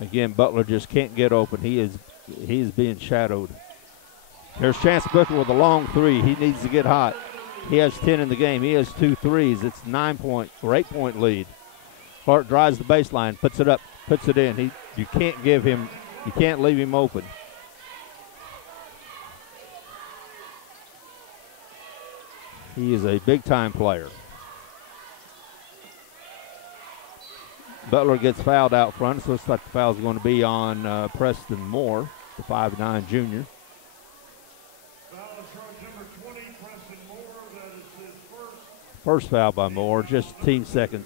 Again, Butler just can't get open. He is being shadowed. There's Chance Booker with a long 3. He needs to get hot. He has 10 in the game. He has 2 threes. It's 8-point lead. Clark drives the baseline, puts it up, puts it in. You can't leave him open. He is a big-time player. Butler gets fouled out front, so it looks like the foul is going to be on Preston Moore, the 5'9 junior. First foul by Moore, just team second.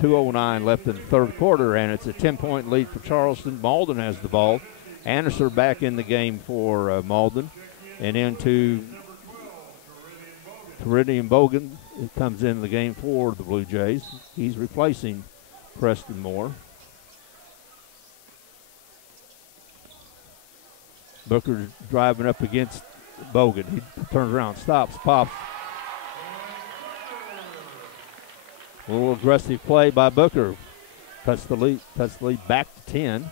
2:09 left in the third quarter, and it's a 10-point lead for Charleston. Malden has the ball. Annister back in the game for Malden. And into Teridian Bogan. It comes into the game for the Blue Jays. He's replacing Preston Moore. Booker driving up against Bogan. He turns around, stops, pops. A little aggressive play by Booker. Cuts the lead back to 10,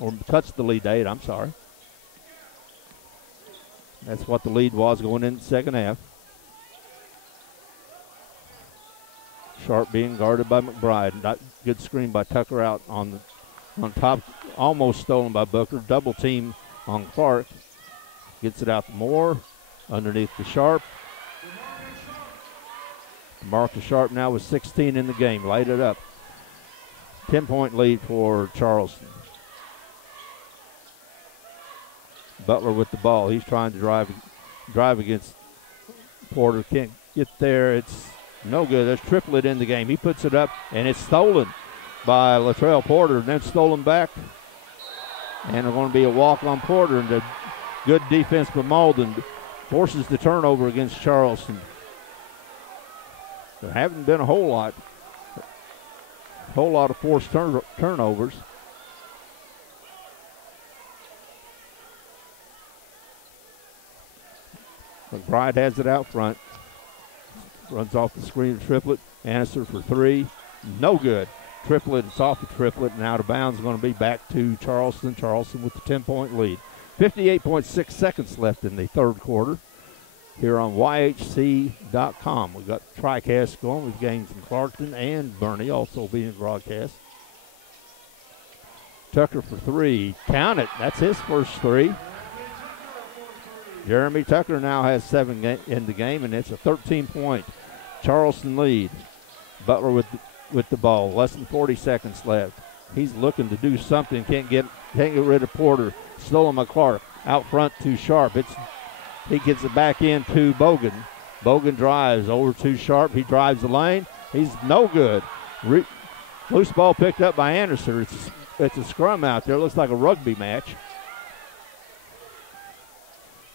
or cuts the lead to 8, I'm sorry. That's what the lead was going in the second half. Sharp being guarded by McBride. Not good screen by Tucker out on top. Almost stolen by Booker. Double team on Clark. Gets it out to Moore. Underneath to Sharp. Marcus Sharp now with 16 in the game. Light it up. 10-point lead for Charleston. Butler with the ball. He's trying to drive against Porter. Can't get there. It's no good. There's triplet in the game. He puts it up, and it's stolen by Latrell Porter, and then stolen back. And it's going to be a walk on Porter, and the good defense by Malden forces the turnover against Charleston. There haven't been a whole lot of forced turnovers. McBride has it out front. Runs off the screen of triplet. Annister for three. No good. Triplet, it's off the triplet, and out of bounds. Going to be back to Charleston. Charleston with the 10-point lead. 58.6 seconds left in the third quarter here on YHC.com. We've got TriCast going with games in Clarkton and Bernie also being broadcast. Tucker for three. Count it. That's his first three. Jeremy Tucker now has 7 in the game, and it's a 13-point Charleston lead. Butler with the ball. Less than 40 seconds left. He's looking to do something. Can't get rid of Porter. Stolen by Clark. Out front to Sharp. He gets it back in to Bogan. Bogan drives over to Sharp. He drives the lane. He's no good. Loose ball picked up by Anderson. It's a scrum out there. Looks like a rugby match.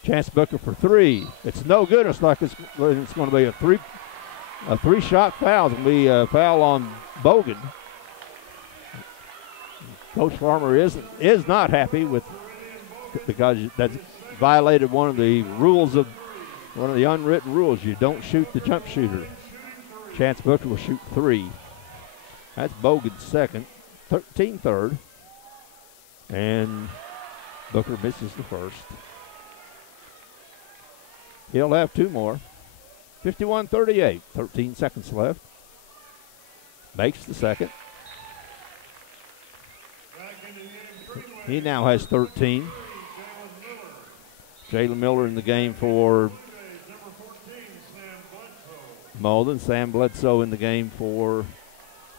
Chance Booker for three. It's no good. It's like it's going to be a three-shot foul. It's going to be a foul on Bogan. Coach Farmer is not happy because that's violated one of the unwritten rules. You don't shoot the jump shooter. Chance Booker will shoot three. That's Bogan's second. 13 third. And Booker misses the first. He'll have two more. 51-38, 13 seconds left. Makes the second. He now has 13. Jalen Miller in the game for Malden. Sam Bledsoe in the game for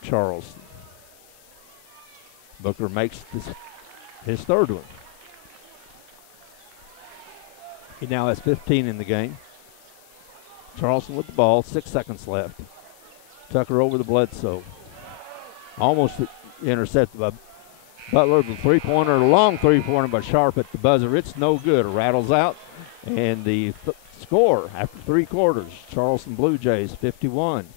Charleston. Booker makes his third one. He now has 15 in the game. Charleston with the ball, 6 seconds left. Tucker over to Bledsoe. Almost intercepted by Butler. The three-pointer, long three-pointer by Sharp at the buzzer. It's no good. It rattles out. And the score after 3 quarters, Charleston Blue Jays 51.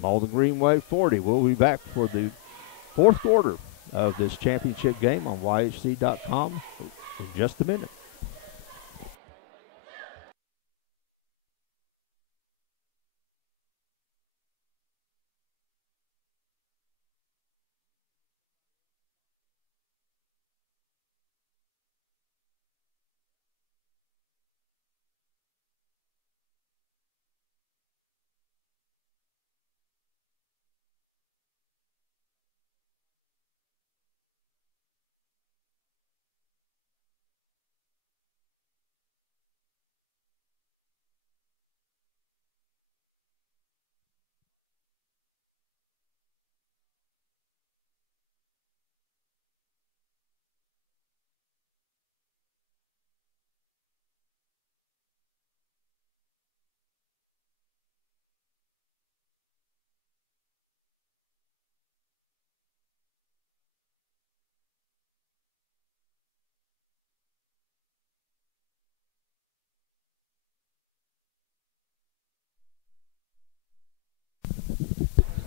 Malden Green Wave 40. We'll be back for the fourth quarter of this championship game on YHC.com in just a minute.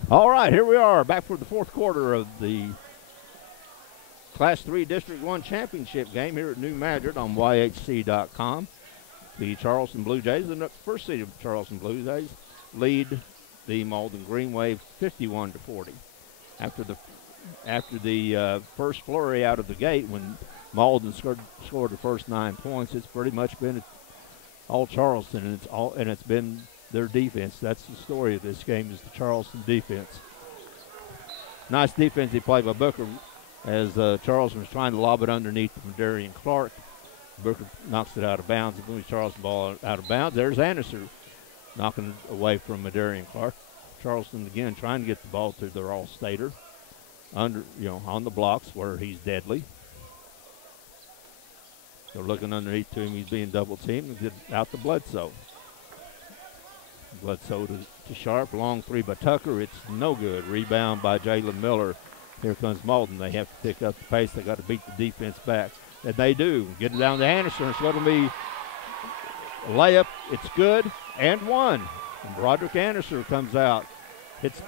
All right, here we are, back for the fourth quarter of the Class 3 District 1 championship game here at New Madrid on YHC.com. The Charleston Blue Jays, the first seed of Charleston Blue Jays, lead the Malden Green Wave 51-40. After the first flurry out of the gate, when Malden scored the first 9 points, it's pretty much been all Charleston, and it's been their defense. That's the story of this game, is the Charleston defense. Nice defensive play by Booker as Charleston was trying to lob it underneath Madarian Clark. Booker knocks it out of bounds. It moves Charleston ball out of bounds. There's Anderson knocking it away from Madarian Clark. Charleston again trying to get the ball to their all-stater on the blocks where he's deadly. They're looking underneath to him. He's being double-teamed and get out to Bledsoe. Bledsoe to Sharp. Long three by Tucker. It's no good. Rebound by Jalen Miller. Here comes Malden. They have to pick up the pace. They got to beat the defense back. And they do. Get it down to Anderson. It's going to be a layup. It's good. And one. And Broderick Anderson comes out. Gets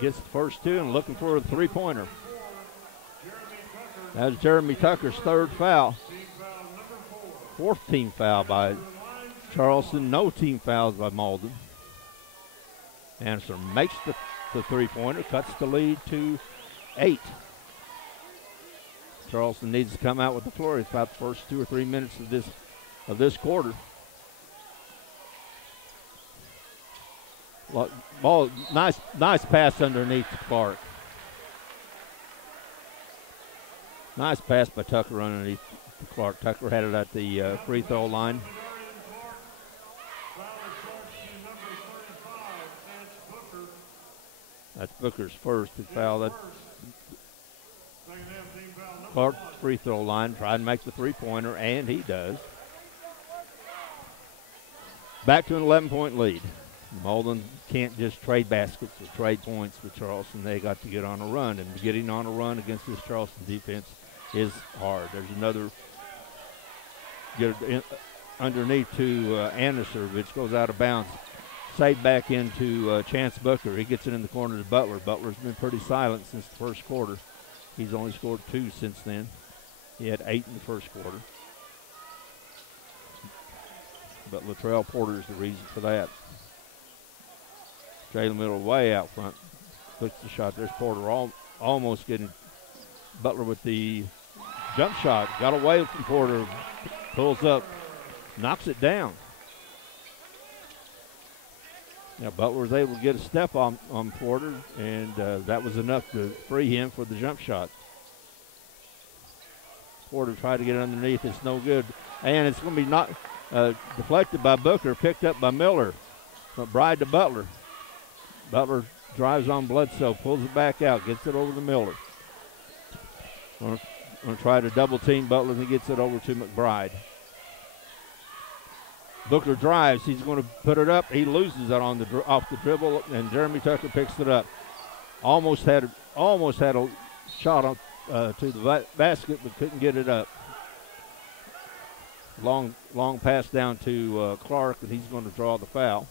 the first two and looking for a three-pointer. That's Jeremy Tucker's third foul. Fourth team foul by Charleston. No team fouls by Malden. Anderson makes the three-pointer, cuts the lead to 8. Charleston needs to come out with the flurry. It's about the first 2 or 3 minutes of this quarter. Ball, nice pass underneath to Clark. Nice pass by Tucker underneath to Clark. Tucker had it at the free throw line. That's Booker's first foul. That Clark's free throw line, trying to make the three-pointer, and he does. Back to an 11-point lead. Malden can't just trade baskets or trade points with Charleston. They got to get on a run, and getting on a run against this Charleston defense is hard. There's another get it underneath to Anderson, which goes out of bounds. Saved back into Chance Booker. He gets it in the corner to Butler. Butler's been pretty silent since the first quarter. He's only scored 2 since then. He had 8 in the first quarter. But Latrell Porter is the reason for that. Jalen Miller way out front. Puts the shot. There's Porter almost getting Butler with the jump shot. Got away from Porter. Pulls up. Knocks it down. Now Butler was able to get a step on Porter, and that was enough to free him for the jump shot. Porter tried to get it underneath. It's no good. And it's going to be deflected by Booker, picked up by Miller. McBride to Butler. Butler drives on Bledsoe, pulls it back out, gets it over to Miller. Going to try to double team Butler, and he gets it over to McBride. Booker drives. He's going to put it up. He loses it off the dribble, and Jeremy Tucker picks it up. Almost had a shot to the basket, but couldn't get it up. Long pass down to Clark, and he's going to draw the foul.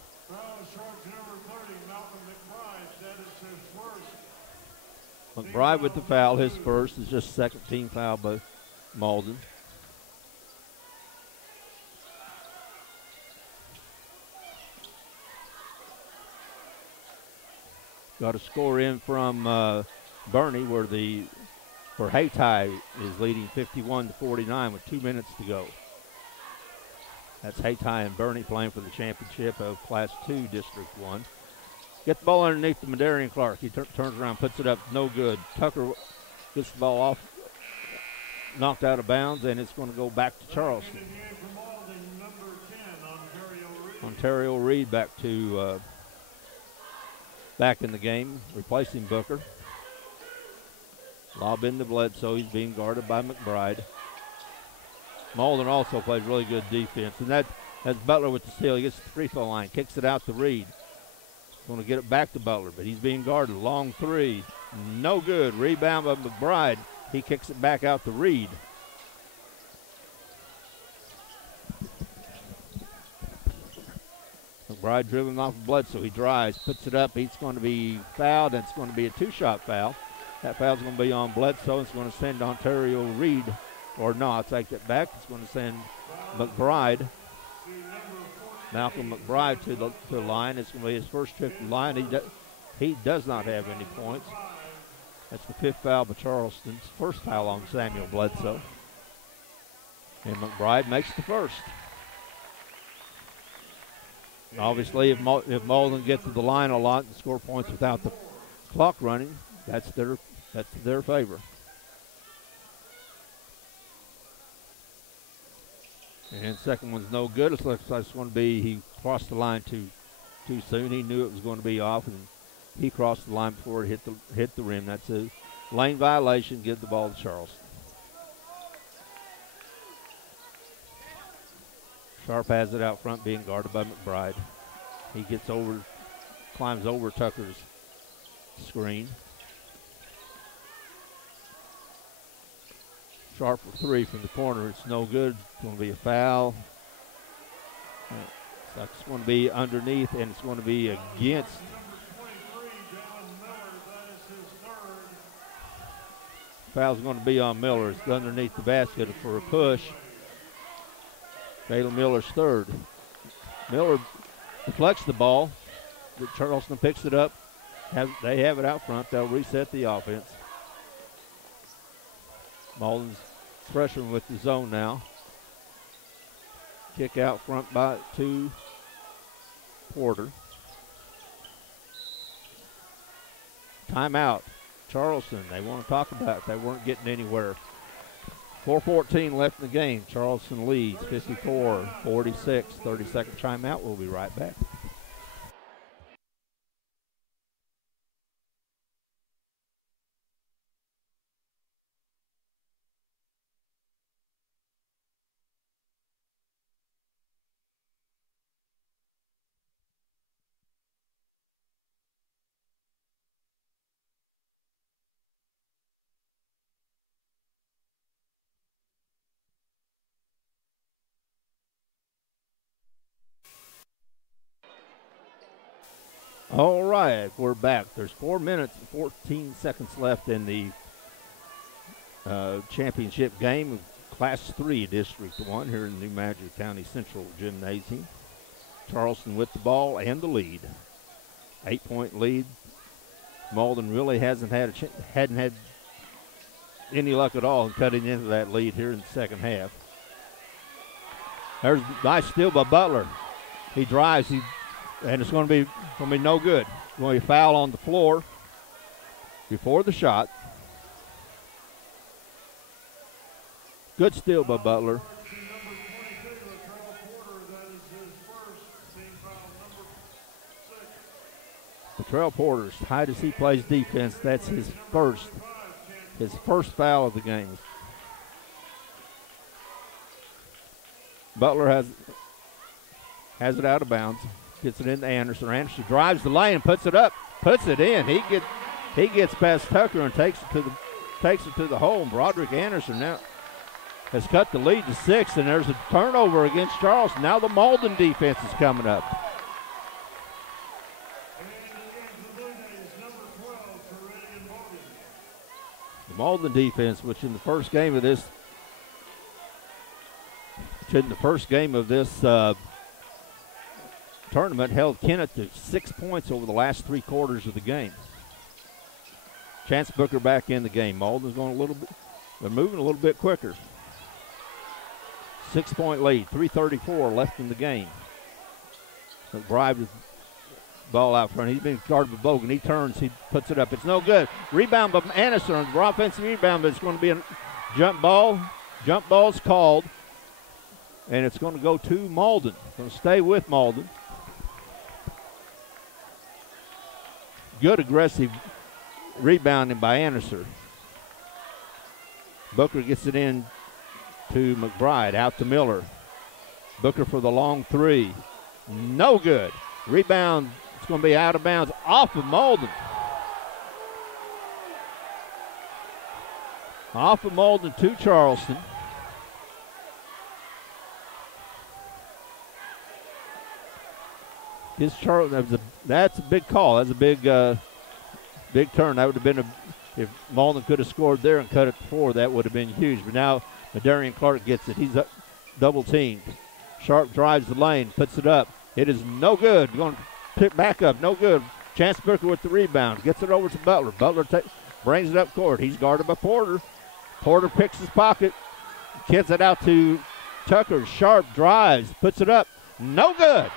McBride with the foul. His first is just second team foul by Malden. Got a score in from Bernie where Hayti is leading 51-49 with 2 minutes to go. That's Hayti and Bernie playing for the championship of Class 2 District 1. Get the ball underneath the Madarian Clark. He turns around, puts it up, no good. Tucker gets the ball off, knocked out of bounds, and it's going to go back to Charleston. Ontario Reed back in the game, replacing Booker. Lob into Bledsoe. He's being guarded by McBride. Malden also plays really good defense. And that's Butler with the steal. He gets the free throw line, kicks it out to Reed. Going to get it back to Butler, but he's being guarded. Long three. No good. Rebound by McBride. He kicks it back out to Reed. McBride dribbling off of Bledsoe. He drives, puts it up. He's going to be fouled, and it's going to be a 2-shot foul. That foul's going to be on Bledsoe. It's going to send Ontario Reed, or no, I'll take that back. It's going to send McBride. Malcolm McBride to the line. It's going to be his first trip to the line. He does not have any points. That's the 5th foul by Charleston's first foul on Samuel Bledsoe. And McBride makes the first. And obviously, if Malden gets to the line a lot and score points without the clock running, that's their favor. And second one's no good. It looks like it's going to be, he crossed the line too soon. He knew it was going to be off, and he crossed the line before it hit the rim. That's a lane violation. Give the ball to Charleston. Sharp has it out front, being guarded by McBride. He climbs over Tucker's screen. Sharp for 3 from the corner. It's no good. It's going to be a foul. It's going to be underneath, and it's going to be against. Foul's going to be on Miller. It's underneath the basket for a push. Jalen Miller's third. Miller deflects the ball. Charleston picks it up. They have it out front. They'll reset the offense. Malden's freshman with the zone now. Kick out front to Porter. Timeout. Charleston, they want to talk about it. They weren't getting anywhere. 4:14 left in the game. Charleston leads 54-46. 30-second timeout. We'll be right back. All right, we're back. There's 4 minutes and 14 seconds left in the championship game of Class 3 District 1 here in New Madrid County Central Gymnasium. Charleston with the ball and the lead. 8-point lead. Malden really hadn't had any luck at all in cutting into that lead here in the second half. There's a nice steal by Butler. He drives, and it's going to be no good. Going to be a foul on the floor before the shot. Good steal by Butler. Latrell Porter's tight as he plays defense. That's his first foul of the game. Butler has it out of bounds. Gets it into Anderson. Anderson drives the lane and puts it up, puts it in. He gets past Tucker and takes it to the hole. And Broderick Anderson now has cut the lead to 6, and there's a turnover against Charleston. Now the Malden defense is coming up. The Malden defense, which in the first game of this tournament held Kennett to 6 points over the last 3 quarters of the game. Chance Booker back in the game. Malden's going they're moving a little bit quicker. 6-point lead, 3:34 left in the game. McBride with the ball out front. He's been guarded by Bogan. He turns, he puts it up. It's no good. Rebound by Anderson on the offensive rebound, but it's going to be a jump ball. Jump ball's called, and it's going to go to Malden. Going to stay with Malden. Good aggressive rebounding by Anderson. Booker gets it in to McBride, out to Miller. Booker for the long 3. No good. Rebound, it's going to be out of bounds off of Malden. Off of Malden to Charleston. That's a big call. That's a big turn. That would have been if Malden could have scored there and cut it to 4, that would have been huge. But now Madarian Clark gets it. He's double teamed. Sharp drives the lane, puts it up, It is no good. Going to pick back up. No good. Chance Booker with the rebound. Gets it over to Butler. Butler brings it up court. He's guarded by Porter. Porter picks his pocket. Kicks it out to Tucker. Sharp drives. Puts it up. No good.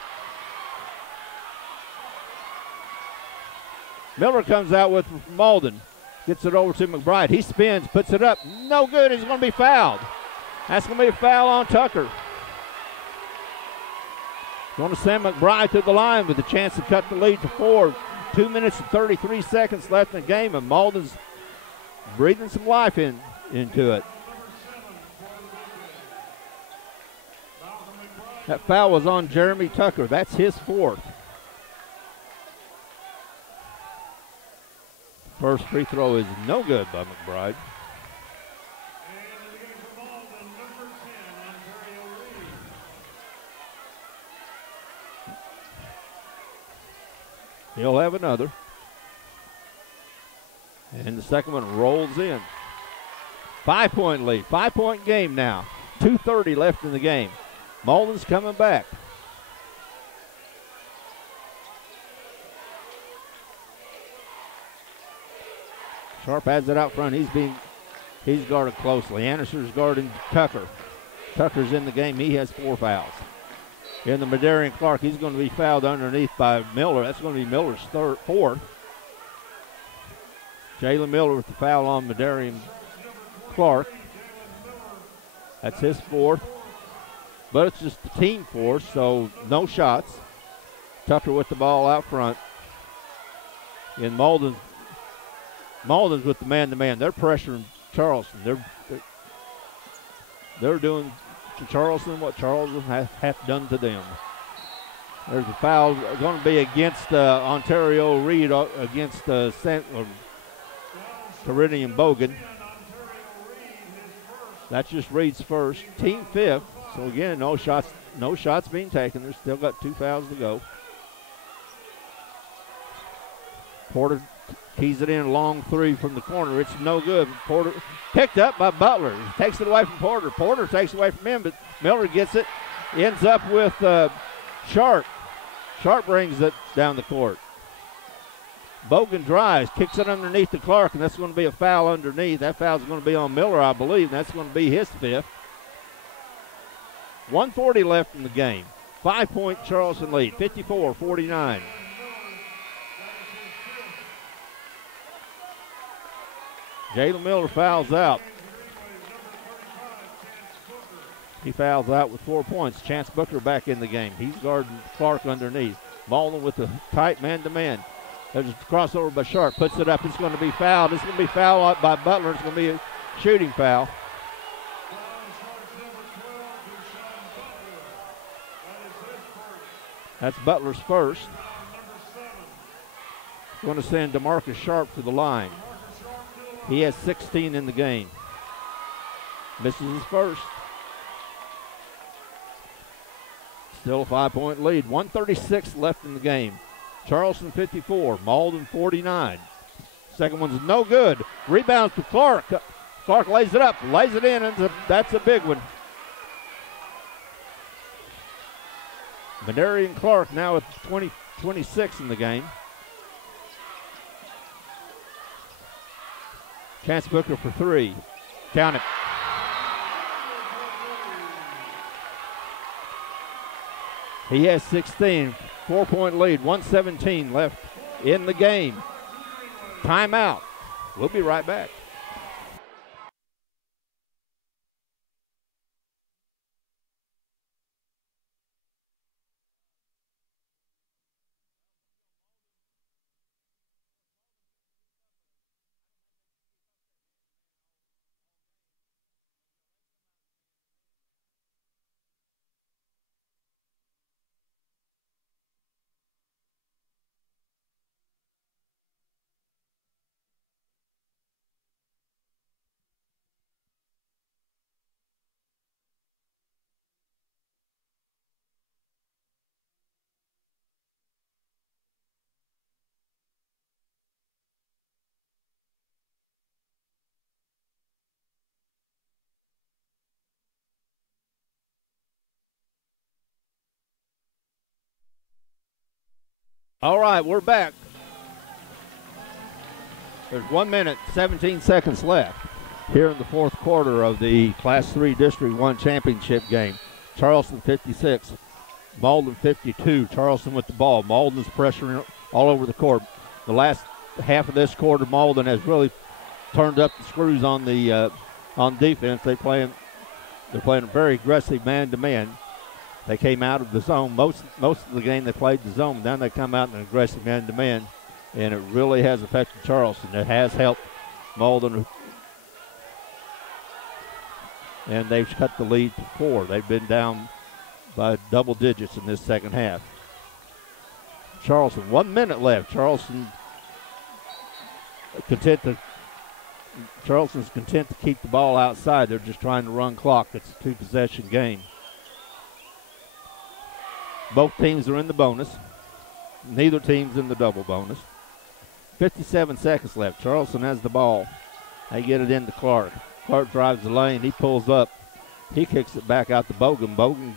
Miller comes out with Malden. Gets it over to McBride. He spins. Puts it up. No good. He's going to be fouled. That's going to be a foul on Tucker. Going to send McBride to the line with a chance to cut the lead to 4. 2 minutes and 33 seconds left in the game, and Malden's breathing some life into it. That foul was on Jeremy Tucker. That's his 4th. First free throw is no good by McBride. He'll have another. And the second one rolls in. 5-point lead. 5-point game now. 2:30 left in the game. Malden's coming back. Sharp has it out front. He's guarded closely. Anderson's guarding Tucker. Tucker's in the game. He has 4 fouls. In the Madarian Clark, he's going to be fouled underneath by Miller. That's going to be Miller's 4th. Jalen Miller with the foul on Madarian Clark. That's his 4th. But it's just the team 4th, so no shots. Tucker with the ball out front. And Malden's with the man-to-man. They're pressuring Charleston. They're doing to Charleston what Charleston has done to them. There's a foul going to be against Ontario Reed against Caridian Bogan. That's just Reed's first. Team 5th. So again, no shots being taken. There's still got 2 fouls to go. Porter keys it in, long 3 from the corner. It's no good. Porter picked up by Butler. He takes it away from Porter. Porter takes it away from him, but Miller gets it. Ends up with Sharp. Sharp brings it down the court. Bogan drives, kicks it underneath to Clark, and that's going to be a foul underneath. That foul's going to be on Miller, I believe, and that's going to be his 5th. 1:40 left in the game. 5-point Charleston lead, 54-49. Jalen Miller fouls out. He fouls out with 4 points. Chance Booker back in the game. He's guarding Clark underneath. Malden with the tight man-to-man. There's a crossover by Sharp. Puts it up. It's going to be fouled. It's going to be fouled by Butler. It's going to be a shooting foul. That's Butler's first. Going to send DeMarcus Sharp to the line. He has 16 in the game. Misses his first. Still a 5-point lead. 1:36 left in the game. Charleston 54, Malden 49. Second one's no good. Rebounds to Clark. Clark lays it up, lays it in, and that's a big one. Madarian Clark now with 26 in the game. Chance Booker for 3. Count it. He has 16. 4-point lead. 1:17 left in the game. Timeout. We'll be right back. All right, we're back. There's 1 minute, 17 seconds left here in the fourth quarter of the Class 3 District 1 championship game. Charleston 56, Malden 52. Charleston with the ball. Malden's pressuring all over the court. The last half of this quarter, Malden has really turned up the screws on the on defense. They're playing a very aggressive man-to-man. They came out of the zone. Most of the game they played the zone. Then they come out in an aggressive man-to-man, and it really has affected Charleston. It has helped Malden, and they've cut the lead to 4. They've been down by double digits in this second half. Charleston, 1 minute left. Charleston's content to keep the ball outside. They're just trying to run clock. It's a 2-possession game. Both teams are in the bonus. Neither team's in the double bonus. 57 seconds left. Charleston has the ball. They get it into Clark. Clark drives the lane. He pulls up. He kicks it back out to Bogan. Bogan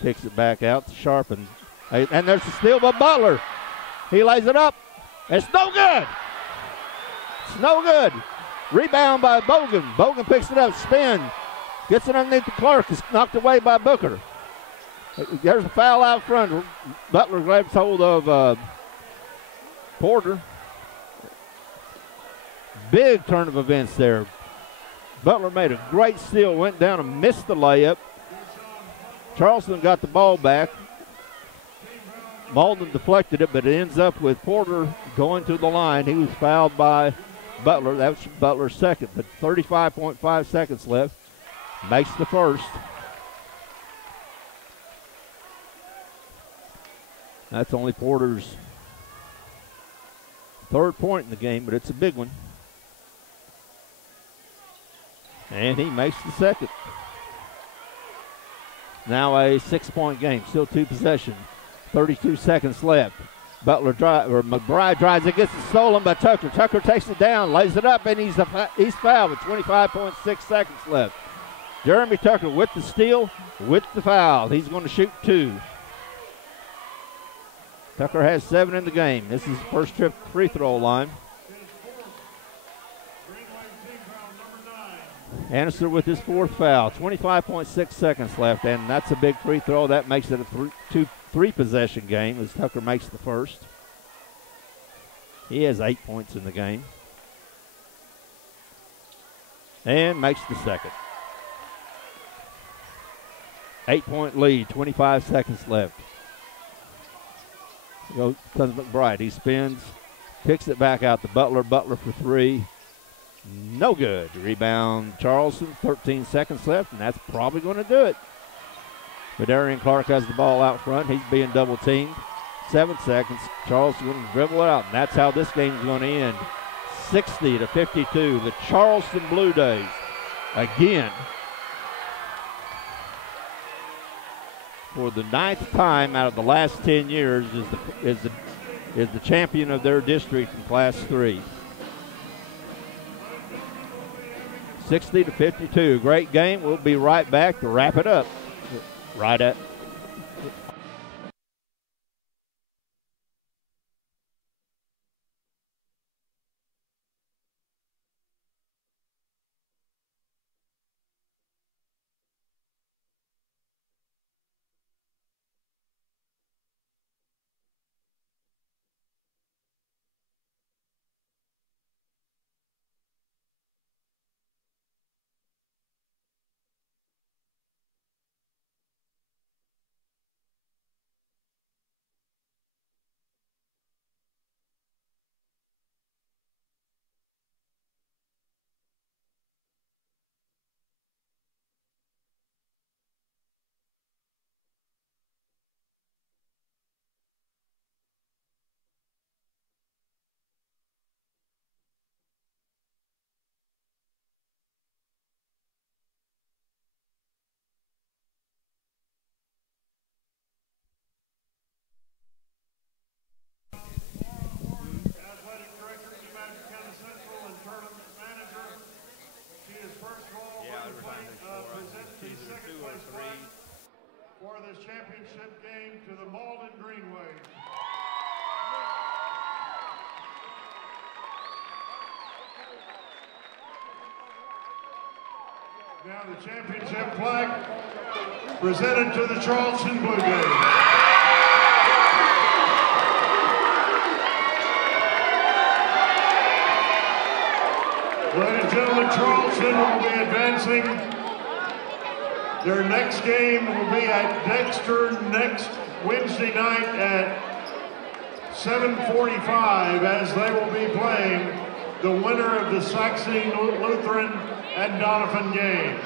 kicks it back out to Sharpen. And there's a steal by Butler. He lays it up. It's no good. It's no good. Rebound by Bogan. Bogan picks it up, spin, gets it underneath the Clark. It's knocked away by Booker. There's a foul out front. Butler grabs hold of Porter. Big turn of events there. Butler made a great steal, went down and missed the layup. Charleston got the ball back. Malden deflected it, but it ends up with Porter going to the line. He was fouled by Butler. That was Butler's second, but 35.5 seconds left. Makes the first. That's only Porter's third point in the game, but it's a big one. And he makes the second. Now a 6-point game, still 2 possession. 32 seconds left. McBride drives it, gets it stolen by Tucker. Tucker takes it down, lays it up, and he's fouled with 25.6 seconds left. Jeremy Tucker with the steal, with the foul. He's going to shoot 2. Tucker has 7 in the game. This is his first trip to the free throw line. Annister with his 4th foul. 25.6 seconds left, and that's a big free throw. That makes it a 3-possession game as Tucker makes the first. He has 8 points in the game. And makes the second. 8-point lead, 25 seconds left. Comes McBride. He spins, kicks it back out to Butler. Butler for 3. No good. Rebound Charleston, 13 seconds left, and that's probably going to do it. But Darian Clark has the ball out front. He's being double teamed. 7 seconds. Charleston going to dribble it out, and that's how this game is going to end. 60-52. The Charleston Blue Jays again, for the 9th time out of the last 10 years, is the champion of their district in Class 3. 60-52. Great game. We'll be right back to wrap it up. Right at Now the championship flag presented to the Charleston Blue Jays. Ladies and gentlemen, Charleston will be advancing. Their next game will be at Dexter next Wednesday night at 7:45 as they will be playing the winner of the Saxony Lutheran and Donovan game.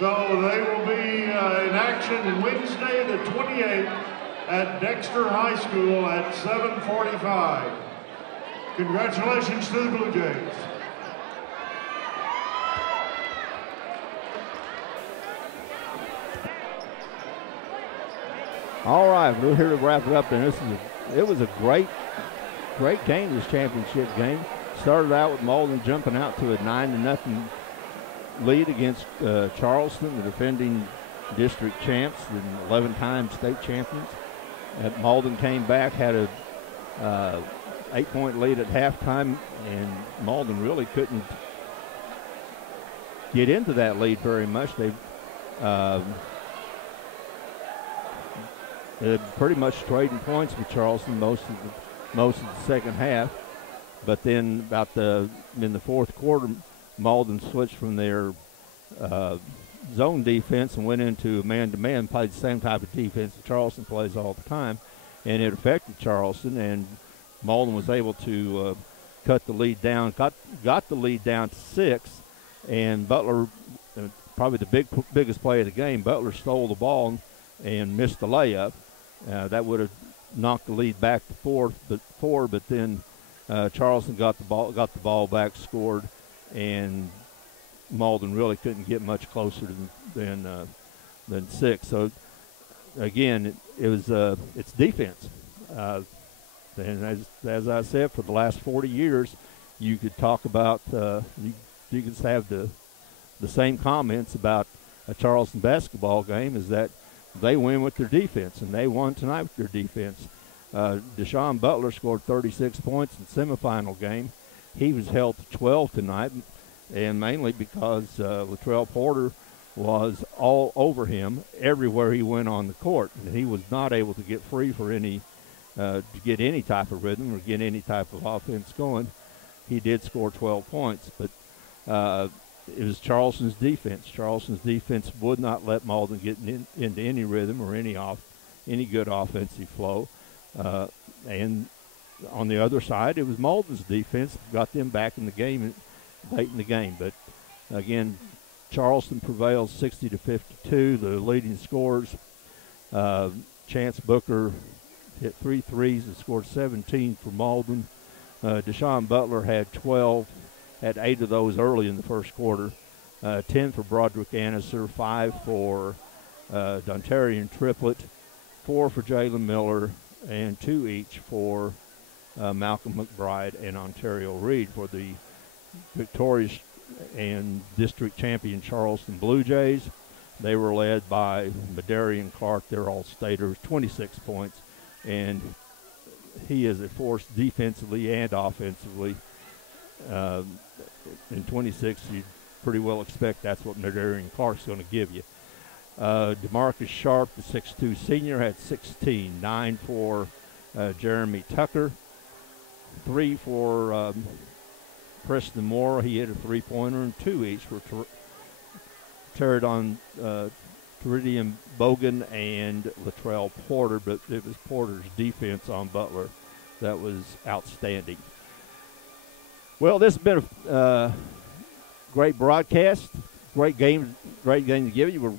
So they will be in action Wednesday the 28th at Dexter High School at 7:45. Congratulations to the Blue Jays. All right, we're here to wrap it up, and it was a great game, this championship game. Started out with Malden jumping out to a 9-0 lead against Charleston, the defending district champs and 11-time state champions. Malden came back, had a 8-point lead at halftime, and Malden really couldn't get into that lead very much. They pretty much trading points with Charleston most of the second half, but then in the fourth quarter, Malden switched from their zone defense and went into man-to-man, played the same type of defense that Charleston plays all the time, and it affected Charleston, and Malden was able to cut the lead down, got the lead down to 6, and Butler, probably the biggest play of the game, Butler stole the ball and missed the layup. That would have knocked the lead back to 4, but then Charleston got the ball back, scored, and Malden really couldn't get much closer than 6. So again, it's defense, and as I said, for the last 40 years, you could talk about you could have the same comments about a Charleston basketball game, is that they win with their defense, and they won tonight with their defense. Deshaun Butler scored 36 points in the semifinal game. He was held to 12 tonight, and mainly because Latrell Porter was all over him everywhere he went on the court, and he was not able to get free for to get any type of rhythm or get any type of offense going. He did score 12 points, but it was Charleston's defense. Charleston's defense would not let Malden get into any rhythm or any good offensive flow. And on the other side, it was Malden's defense got them back in the game late in the game. But again, Charleston prevails 60-52. The leading scorers, Chance Booker hit 3 threes and scored 17 for Malden. Deshaun Butler had 12. Had 8 of those early in the first quarter, 10 for Broderick Anniser, 5 for Dontarian Triplett, 4 for Jalen Miller, and 2 each for Malcolm McBride and Ontario Reed for the victorious and district champion Charleston Blue Jays. They were led by Madarian Clark, their all-stater, 26 points, and he is a force defensively and offensively. In 26, you pretty well expect that's what Madarian Clark's going to give you. DeMarcus Sharp, the 6'2 senior, had 16, 9 for Jeremy Tucker, 3 for Preston Moore. He hit a three-pointer, and 2 each for Teradon Teridium Bogan and Latrell Porter, but it was Porter's defense on Butler that was outstanding. Well, this has been a great broadcast, great game to give you. We're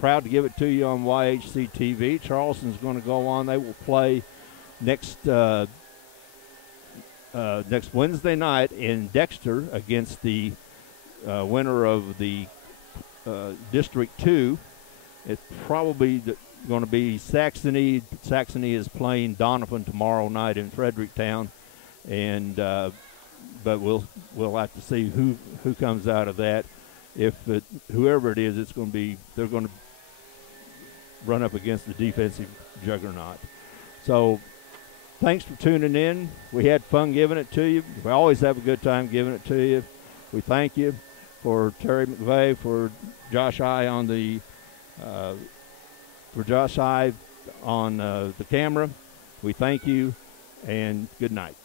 proud to give it to you on YHC TV. Charleston's going to go on. They will play next Wednesday night in Dexter against the winner of the District 2. It's probably going to be Saxony. Saxony is playing Donovan tomorrow night in Fredericktown, and but we'll have to see who comes out of that. Whoever it is, they're going to run up against the defensive juggernaut. So thanks for tuning in. We had fun giving it to you. We always have a good time giving it to you. We thank you. for Terry McVeigh, for Josh I on the camera. We thank you, and good night.